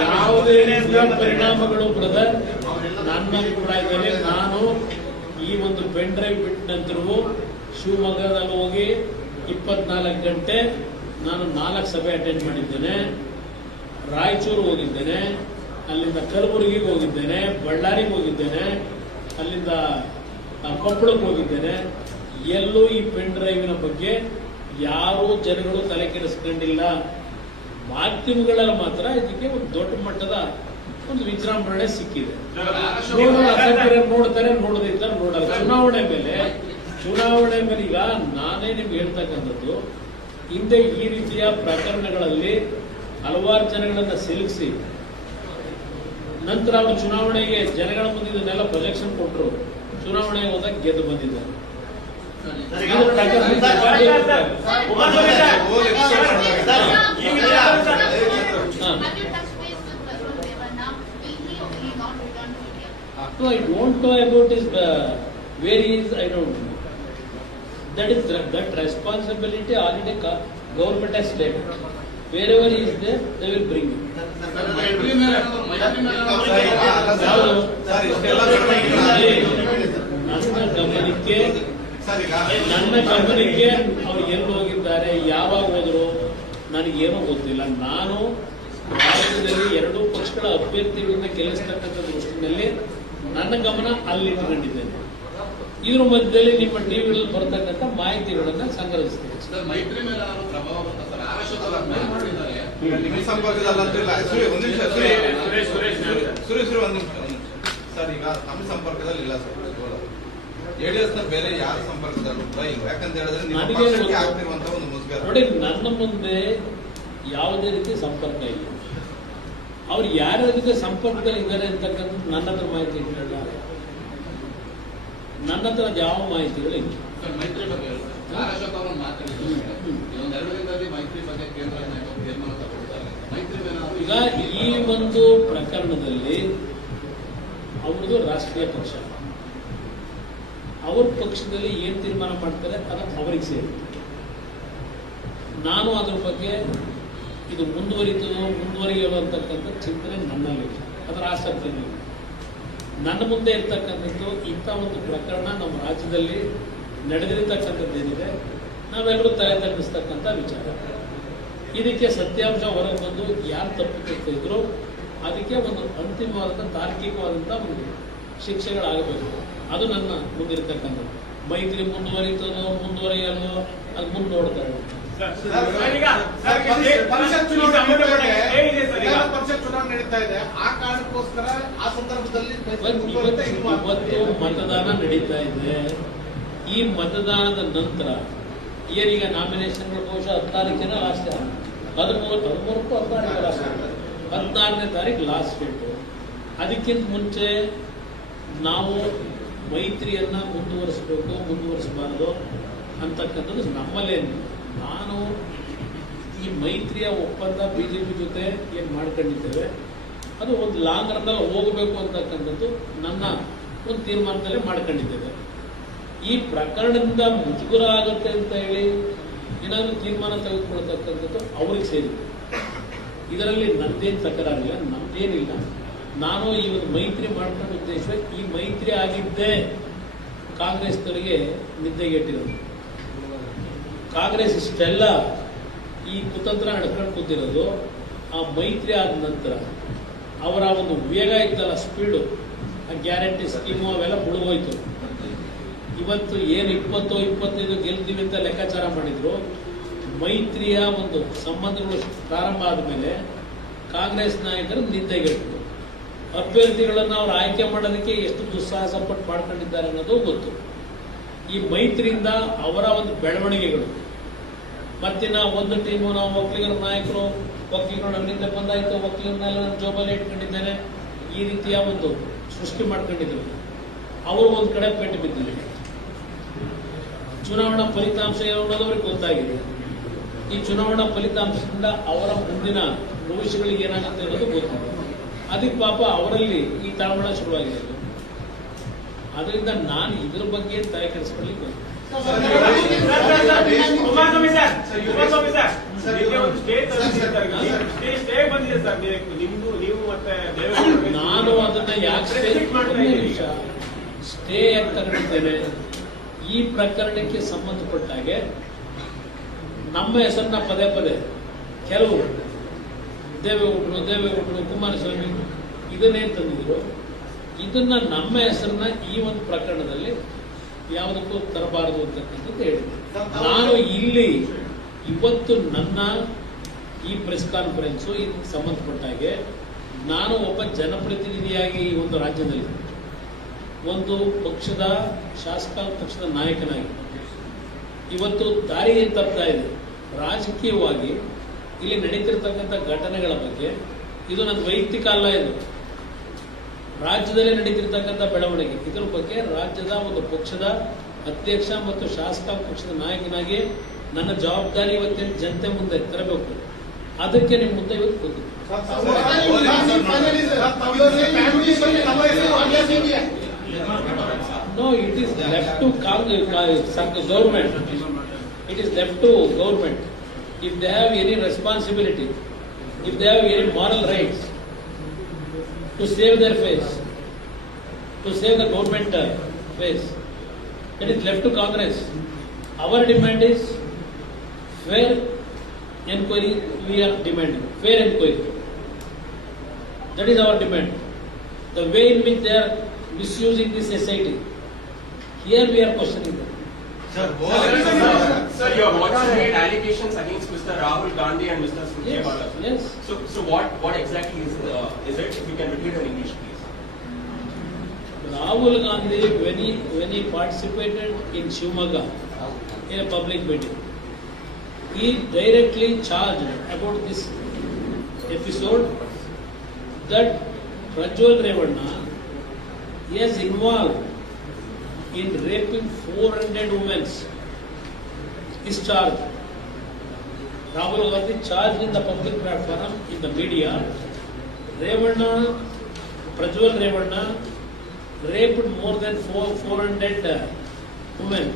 ಯಾವುದೇ ರೀತಿಯ ಪರಿಣಾಮಗಳು ಬ್ರದರ್ ನನ್ನ ಅಭಿಪ್ರಾಯದಲ್ಲಿ ನಾನು ಈ ಒಂದು ಪೆನ್ ಡ್ರೈವ್ ಬಿಟ್ಟ ನಂತರವೂ ಶಿವಮೊಗ್ಗದಲ್ಲಿ ಹೋಗಿ 24 ಗಂಟೆ ನಾನು 4 ಸಭೆ ಅಟೆಂಡ್ ಮಾಡಿದ್ದೇನೆ. ರಾಯಚೂರು ಹೋಗಿದ್ದೇನೆ, ಅಲ್ಲಿಂದ ಕಲಬುರಗಿಗೆ ಹೋಗಿದ್ದೇನೆ, ಬಳ್ಳಾರಿಗೆ ಹೋಗಿದ್ದೇನೆ, ಅಲ್ಲಿಂದ ಕೊಪ್ಪಳಕ್ಕೆ ಹೋಗಿದ್ದೇನೆ. ಎಲ್ಲೂ ಈ ಪೆನ್ ಡ್ರೈವಿನ ಬಗ್ಗೆ ಯಾರೂ ಜನಗಳು ತಲೆ ಕೆಡಿಸ್ಕೊಂಡಿಲ್ಲ. ಮಾಧ್ಯಮಗಳಲ್ಲಿ ಮಾತ್ರ ಇದಕ್ಕೆ ಒಂದು ದೊಡ್ಡ ಮಟ್ಟದ ಒಂದು ವಿಜೃಂಭಣೆ ಸಿಕ್ಕಿದೆ. ನೋಡ್ತಾರೆ, ನೋಡದಿದ್ದಾರೆ ನೋಡಲ್ಲ. ಚುನಾವಣೆ ಮೇಲೆ ಈಗ ನಾನೇ ನಿಮ್ಗೆ ಹೇಳ್ತಕ್ಕಂಥದ್ದು, ಹಿಂದೆ ಈ ರೀತಿಯ ಪ್ರಕರಣಗಳಲ್ಲಿ ಹಲವಾರು ಜನಗಳನ್ನ ಸಿಲುಕಿಸಿ ನಂತರ ಅವರು ಚುನಾವಣೆಗೆ ಜನಗಳ ಮುಂದೆ ಇದನ್ನೆಲ್ಲ ಪ್ರೊಜೆಕ್ಷನ್ ಕೊಟ್ಟರು. ಚುನಾವಣೆಗೆ ಹೋದಾಗ ಗೆದ್ದು ಬಂದಿದ್ದಾರೆ. I don't know about his where he is. I don't know. That responsibility already government has taken. Wherever he is there, they will bring him. ನನ್ನ ಗಮನಕ್ಕೆ ಅವ್ರು ಎಲ್ಲಿ ಹೋಗಿದ್ದಾರೆ, ಯಾವಾಗ ಹೋದ್ರು ನನಗೇನೋ ಗೊತ್ತಿಲ್ಲ. ನಾನು ರಾಜ್ಯದಲ್ಲಿ 2 ಪಕ್ಷಗಳ ಅಭ್ಯರ್ಥಿಗಳನ್ನ ಗೆಲ್ಲಿಸ್ತಕ್ಕಂಥ ದೃಷ್ಟಿನಲ್ಲಿ ನನ್ನ ಗಮನ ಅಲ್ಲಿಟ್ಟುಕೊಂಡಿದ್ದೇನೆ. ಇದ್ರ ಮಧ್ಯದಲ್ಲಿ ನಿಮ್ಮ ಟಿವಿಗಳಲ್ಲಿ ಬರ್ತಕ್ಕಂಥ ಮಾಹಿತಿಗಳನ್ನ ಸಂಗ್ರಹಿಸ್ತೇನೆ. ಮೈತ್ರಿ ಮೇಲೆ ಪ್ರಭಾವ ಸುರೇಶ್ ಸರ್, ಈಗ ನಮ್ಮ ಸಂಪರ್ಕದಲ್ಲಿ ಇಲ್ಲ ಸರ್. ಜೆಡಿಎಸ್ ನ ಬೇರೆ ಯಾರ ಸಂಪರ್ಕದಲ್ಲೂ ಕೂಡ ಇಲ್ಲ. ಯಾಕಂತ ಹೇಳಿದ್ರೆ ನಿಮ್ಮ ನನಗೆ ಪಕ್ಷಕ್ಕೆ ಗೊತ್ತು. ಆಗ್ತಿರುವಂತ ಒಂದು ಮುಜುಗರ. ನೋಡಿ, ನನ್ನ ಮುಂದೆ ಯಾವುದೇ ರೀತಿ ಸಂಪರ್ಕ ಇಲ್ಲ. ಅವ್ರು ಯಾರ ಜೊತೆ ಸಂಪರ್ಕದಲ್ಲಿ ಇದ್ದಾರೆ ಅಂತಕ್ಕಂಥದ್ದು ನನ್ನ ಹತ್ರ ಮಾಹಿತಿ ಇರಲಿಲ್ಲ. ನನ್ನ ಹತ್ರ ಯಾವ ಮಾಹಿತಿಗಳಿಲ್ಲ. ಸರ್, ಮೈತ್ರಿ ಬಗ್ಗೆ ಆರ್ ಅಶೋಕ್ ಅವರು ಮಾತಾಡಿದ್ರು. ಇನ್ನೊಂದೆರಡು ದಿನದಲ್ಲಿ ಮೈತ್ರಿ ಬಗ್ಗೆ ಕೇಂದ್ರ ನಾಯಕರು ತೀರ್ಮಾನ ತಗೊಳ್ತಾರೆ. ಮೈತ್ರಿ ಈಗ ಈ ಒಂದು ಪ್ರಕರಣದಲ್ಲಿ ಅವ್ರದ್ದು ರಾಷ್ಟ್ರೀಯ ಪಕ್ಷ, ಅವ್ರ ಪಕ್ಷದಲ್ಲಿ ಏನ್ ತೀರ್ಮಾನ ಮಾಡ್ತಾರೆ ಅದು ಅವರಿಗೆ ಸೇರುತ್ತೆ. ನಾನು ಅದ್ರ ಬಗ್ಗೆ ಇದು ಮುಂದುವರಿಯಲು ಅಂತಕ್ಕಂಥ ಚಿಂತನೆ ನನ್ನಲ್ಲಿ, ಅದರ ಆಸಕ್ತಿ ಇಲ್ಲ. ನನ್ನ ಮುಂದೆ ಇರ್ತಕ್ಕಂಥದ್ದು ಇಂಥ ಒಂದು ಪ್ರಕರಣ ನಮ್ಮ ರಾಜ್ಯದಲ್ಲಿ ನಡೆದಿರ್ತಕ್ಕಂಥದ್ದೇನಿದೆ, ನಾವೆಲ್ಲರೂ ತಲೆ ತಗ್ಗಿಸ್ತಕ್ಕಂಥ ವಿಚಾರ. ಇದಕ್ಕೆ ಸತ್ಯಾಂಶ ಹೊರಗೆ ಬಂದು ಯಾರು ತಪ್ಪು ಇದ್ರು ಅದಕ್ಕೆ ಒಂದು ಅಂತಿಮವಾದಂಥ ತಾರ್ಕಿಕವಾದಂಥ ಒಂದು ಶಿಕ್ಷೆಗಳಾಗಬೇಕು. ಅದು ನನ್ನ ಮುಂದಿರ್ತಕ್ಕಂಥದ್ದು. ಮೈತ್ರಿ ಮುಂದುವರಿಯಲು ಅದು ಮುಂದೆ ನೋಡ್ತಾರೆ. ಪರಿಷತ್ ಚುನಾವಣೆ ನಡೀತಾ ಇದೆ. ಆ ಕಾರಣಕ್ಕೋಸ್ಕರ ಆ ಸಂದರ್ಭದಲ್ಲಿ ಇವತ್ತು ಮತದಾನ ನಡೀತಾ ಇದೆ. ಈ ಮತದಾನದ ನಂತರ ಏನೀಗ ನಾಮಿನೇಷನ್ಗಳು ಬಹುಶಃ 14 ಲಾಸ್ಟ್, 13 ಲಾಸ್ಟ್, 16ನೇ ತಾರೀಕು ಲಾಸ್ಟ್ ಡೇಟು. ಅದಕ್ಕಿಂತ ಮುಂಚೆ ನಾವು ಮೈತ್ರಿಯನ್ನ ಮುಂದುವರಿಸಬಾರದು ಅಂತಕ್ಕಂಥದ್ದು ನಮ್ಮಲ್ಲೇನು. ನಾನು ಈ ಮೈತ್ರಿಯ ಒಪ್ಪಂದ ಬಿಜೆಪಿ ಜೊತೆ ಏನು ಮಾಡ್ಕೊಂಡಿದ್ದೇವೆ ಅದು ಒಂದು ಲಾಂಗ್ ರನ್ನಲ್ಲಿ ಹೋಗಬೇಕು ಅಂತಕ್ಕಂಥದ್ದು ನನ್ನ ಒಂದು ತೀರ್ಮಾನದಲ್ಲೇ ಮಾಡ್ಕೊಂಡಿದ್ದೇವೆ. ಈ ಪ್ರಕರಣದಿಂದ ಮುಜುಗರ ಆಗುತ್ತೆ ಅಂತ ಹೇಳಿ ಏನಾದರೂ ತೀರ್ಮಾನ ತೆಗೆದುಕೊಳ್ತಕ್ಕಂಥದ್ದು ಅವ್ರಿಗೆ ಸೇರಿದೆ. ಇದರಲ್ಲಿ ನಂದೇನು ತಕರಾರಿಲ್ಲ, ನಮ್ದೇನಿಲ್ಲ. ನಾನು ಈ ಒಂದು ಮೈತ್ರಿ ಮಾಡ್ಕೊಂಡ ಉದ್ದೇಶ ಈ ಮೈತ್ರಿ ಆಗಿದ್ದೇ ಕಾಂಗ್ರೆಸ್ನವರಿಗೆ ನಿದ್ದೆಗೆಟ್ಟಿರೋದು. ಕಾಂಗ್ರೆಸ್ ಇಷ್ಟೆಲ್ಲ ಈ ಕುತಂತ್ರ ನಡ್ಕೊಂಡು ಕೂತಿರೋದು ಆ ಮೈತ್ರಿ ಆದ ನಂತರ ಅವರ ಒಂದು ವೇಗ ಇತ್ತಲ್ಲ, ಸ್ಪೀಡು, ಆ ಗ್ಯಾರಂಟಿ ಸ್ಕೀಮು ಅವೆಲ್ಲ ಮುಳುಗೋಯ್ತು. ಇವತ್ತು ಏನು 20-25 ಗೆಲ್ತೀವಿ ಅಂತ ಲೆಕ್ಕಾಚಾರ ಮಾಡಿದ್ರು. ಮೈತ್ರಿಯ ಒಂದು ಸಂಬಂಧಗಳು ಪ್ರಾರಂಭ ಆದಮೇಲೆ ಕಾಂಗ್ರೆಸ್ ನಾಯಕರು ನಿದ್ದೆಗೆಟ್ಟು ಅಭ್ಯರ್ಥಿಗಳನ್ನು ಅವರು ಆಯ್ಕೆ ಮಾಡೋದಕ್ಕೆ ಎಷ್ಟು ದುಸ್ಸಾಹಸ ಪಟ್ಟು ಮಾಡ್ಕೊಂಡಿದ್ದಾರೆ ಅನ್ನೋದು ಗೊತ್ತು. ಈ ಮೈತ್ರಿಯಿಂದ ಅವರ ಒಂದು ಬೆಳವಣಿಗೆಗಳು ಮತ್ತಿನ ಒಂದು ಟೀಮು ನಾವು ಒಕ್ಕಲಿಗರ ನಾಯಕರು, ಒಕ್ಕಲಿಗರು ನಮ್ಮಿಂದ ಬಂದಾಯ್ತು, ಒಕ್ಕಲಿಗರನ್ನೆಲ್ಲ ನಾನು ಜೋಬಲ್ಲಿ ಇಟ್ಕೊಂಡಿದ್ದೇನೆ, ಈ ರೀತಿಯ ಒಂದು ಸೃಷ್ಟಿ ಮಾಡ್ಕೊಂಡಿದ್ರು. ಅವರು ಒಂದು ಕಡೆ ಪೆಟ್ಟು ಬಿದ್ದಿದ್ದಾರೆ. ಚುನಾವಣಾ ಫಲಿತಾಂಶ ಅನ್ನೋದವ್ರಿಗೆ ಗೊತ್ತಾಗಿದೆ. ಈ ಚುನಾವಣಾ ಫಲಿತಾಂಶದಿಂದ ಅವರ ಮುಂದಿನ ಭವಿಷ್ಯಗಳಿಗೆ ಏನಾಗುತ್ತೆ ಅನ್ನೋದು ಗೊತ್ತಿದೆ. ಅದಕ್ಕೆ ಪಾಪ ಅವರಲ್ಲಿ ಈ ತಳಮಳ ಶುರುವಾಗಿದೆ. ಅದರಿಂದ ನಾನು ಇದ್ರ ಬಗ್ಗೆ ತಲೆ ಕೆಡಿಸ್ಕೊಳ್ಳಿಕ್ಕೆ ನಾನು ಅದನ್ನ ಯಾಕೆ ಸ್ಟೇ ಯಾಕೆ ತಗೊಂಡಿದ್ದೇನೆ, ಈ ಪ್ರಕರಣಕ್ಕೆ ಸಂಬಂಧಪಟ್ಟ ಹಾಗೆ ನಮ್ಮ ಹೆಸರನ್ನ ಪದೇ ಪದೇ ಕೆಲವು ದೇವೇಗೌಡರು, ಕುಮಾರಸ್ವಾಮಿ ಇದನ್ನೇನು ತಂದಿದ್ರು, ಇದನ್ನ ನಮ್ಮ ಹೆಸರನ್ನ ಈ ಒಂದು ಪ್ರಕರಣದಲ್ಲಿ ಯಾವುದಕ್ಕೂ ತರಬಾರದು ಅಂತಕ್ಕಂಥದ್ದು ಹೇಳಿದೆ. ನಾನು ಇಲ್ಲಿ ಇವತ್ತು ನನ್ನ ಈ ಪ್ರೆಸ್ ಕಾನ್ಫರೆನ್ಸು ಇದಕ್ಕೆ ಸಂಬಂಧಪಟ್ಟ ಹಾಗೆ ನಾನು ಒಬ್ಬ ಜನಪ್ರತಿನಿಧಿಯಾಗಿ ಈ ಒಂದು ರಾಜ್ಯದಲ್ಲಿ ಒಂದು ಪಕ್ಷದ ಶಾಸಕಾಂಗ ಪಕ್ಷದ ನಾಯಕನಾಗಿ ಇವತ್ತು ದಾರಿ ಏನು ತಪ್ತಾ ಇದೆ ರಾಜಕೀಯವಾಗಿ ಇಲ್ಲಿ ನಡೀತಿರ್ತಕ್ಕಂಥ ಘಟನೆಗಳ ಬಗ್ಗೆ, ಇದು ನನ್ನ ವೈಯಕ್ತಿಕ ಅಲ್ಲ, ಇದು ರಾಜ್ಯದಲ್ಲಿ ನಡೀತಿರ್ತಕ್ಕಂಥ ಬೆಳವಣಿಗೆ. ಇದರ ಬಗ್ಗೆ ರಾಜ್ಯದ ಒಂದು ಪಕ್ಷದ ಅಧ್ಯಕ್ಷ ಮತ್ತು ಶಾಸಕಾಂಗ ಪಕ್ಷದ ನಾಯಕನಾಗಿ ನನ್ನ ಜವಾಬ್ದಾರಿ ಇವತ್ತಿನ ಜನತೆ ಮುಂದೆ ತರಬೇಕು. ಅದಕ್ಕೆ ನಿಮ್ಮ ಮುಂದೆ ಇವತ್ತು ಕೂತಿದೆ. No, it is left to government. It is left to government. If they have any responsibility, if they have any moral rights to save their face, to save the government face, it is left to Congress. Our demand is fair inquiry. We are demanding fair inquiry. That is our demand. The way in which they are misusing this society, here we are questioning them. Sir, you have also made allegations against Mr. Rahul Gandhi and Mr. Surjewala. Yes. So what exactly is it? If you can repeat in English, please. Rahul Gandhi, when he participated in Shivamogga in a public meeting, he directly charged about this episode that Prajwal Revanna is involved in raping 400 women. His charge. Rahul Gandhi charged in the public platform, in the media, Revanna, Prajwal Revanna raped more than 400 women.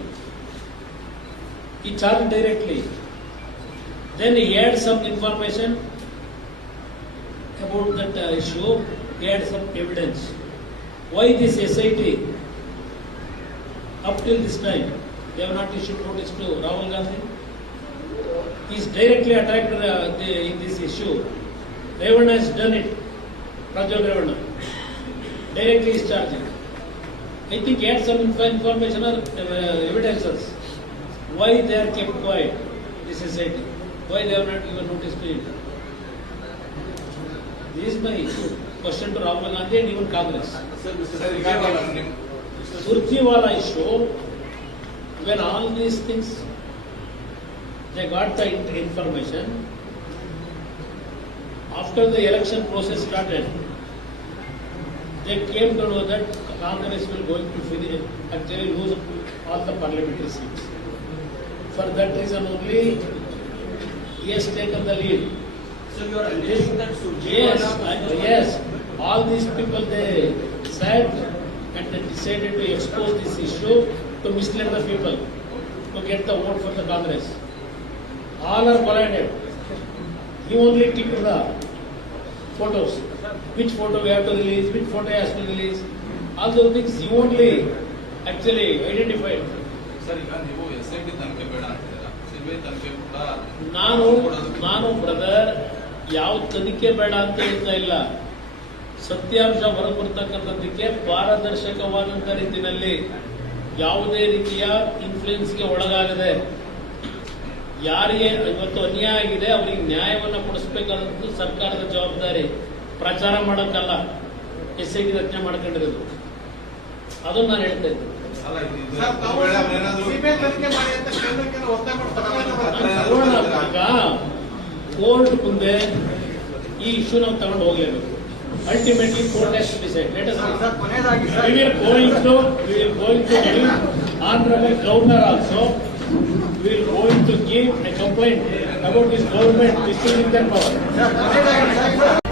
He charged directly. Then he had some information about that issue. He had some evidence. Why this SIT? Up till this time, they have not issued notice to Rahul Gandhi. He is directly attacked in this issue. Revanna has done it. Prajwal Revanna directly is charging. I think he had some information or evidences. Why they are kept quiet, this society? Why they have not given notice to him? This is my question to Rahul Gandhi and even Congress. Surjewala issue, when all these things, they got the information, after the election process started, they came to know that Congress will going to actually lose all the parliamentary seats. For that reason only, he has taken the lead. So you are alleging that Surjewala... Yes. All these people, they sat and they decided to expose this issue to mislead the people, to get the vote for the Congress. All are collided. He only took the photos. Which photo we have to release, which photo has to release. All those things he only actually identified. Sir, ಈಗ ನೀವು SIT ತನಿಖೆ ಬೇಡ ಅಂತಿದ್ದೀರಾ, CBI ತನಿಖೆ ಕೂಡ ನಾನು brother ಯಾವ ತನಿಖೆ ಬೇಡ ಅಂತ ಹೇಳ್ತಾ ಇಲ್ಲ. ಸತ್ಯಾಂಶ ಹೊರಬರ್ತಕ್ಕಂಥದ್ದಕ್ಕೆ ಪಾರದರ್ಶಕವಾದಂಥ ರೀತಿಯಲ್ಲಿ ಯಾವುದೇ ರೀತಿಯ ಇನ್ಫ್ಲೂಯೆನ್ಸ್ಗೆ ಒಳಗಾಗದೆ ಯಾರಿಗೆ ಇವತ್ತು ಅನ್ಯಾಯ ಆಗಿದೆ ಅವರಿಗೆ ನ್ಯಾಯವನ್ನು ಕೊಡಿಸಬೇಕಾದಂಥ ಸರ್ಕಾರದ ಜವಾಬ್ದಾರಿ. ಪ್ರಚಾರ ಮಾಡೋಕ್ಕಲ್ಲ SIT ರಚನೆ ಮಾಡ್ಕೊಂಡಿರೋದು. ಅದನ್ನು ನಾನು ಹೇಳ್ತಾ ಇದ್ದೆ. ಸಿಬಿಐ ತನಿಖೆ ಮಾಡಿ ಅಂತ ಕೇಂದ್ರಕ್ಕೆ ಒತ್ತಾಯ ಈಗ ಕೋರ್ಟ್ ಮುಂದೆ ಈ ಇಶ್ಯೂ ನಾವು ತಗೊಂಡು ಹೋಗಲೇಬೇಕು. Ultimately, court has to decide. Let us see. We will going to give Honorable Governor also. We will going to give a complaint about this government disturbing their power.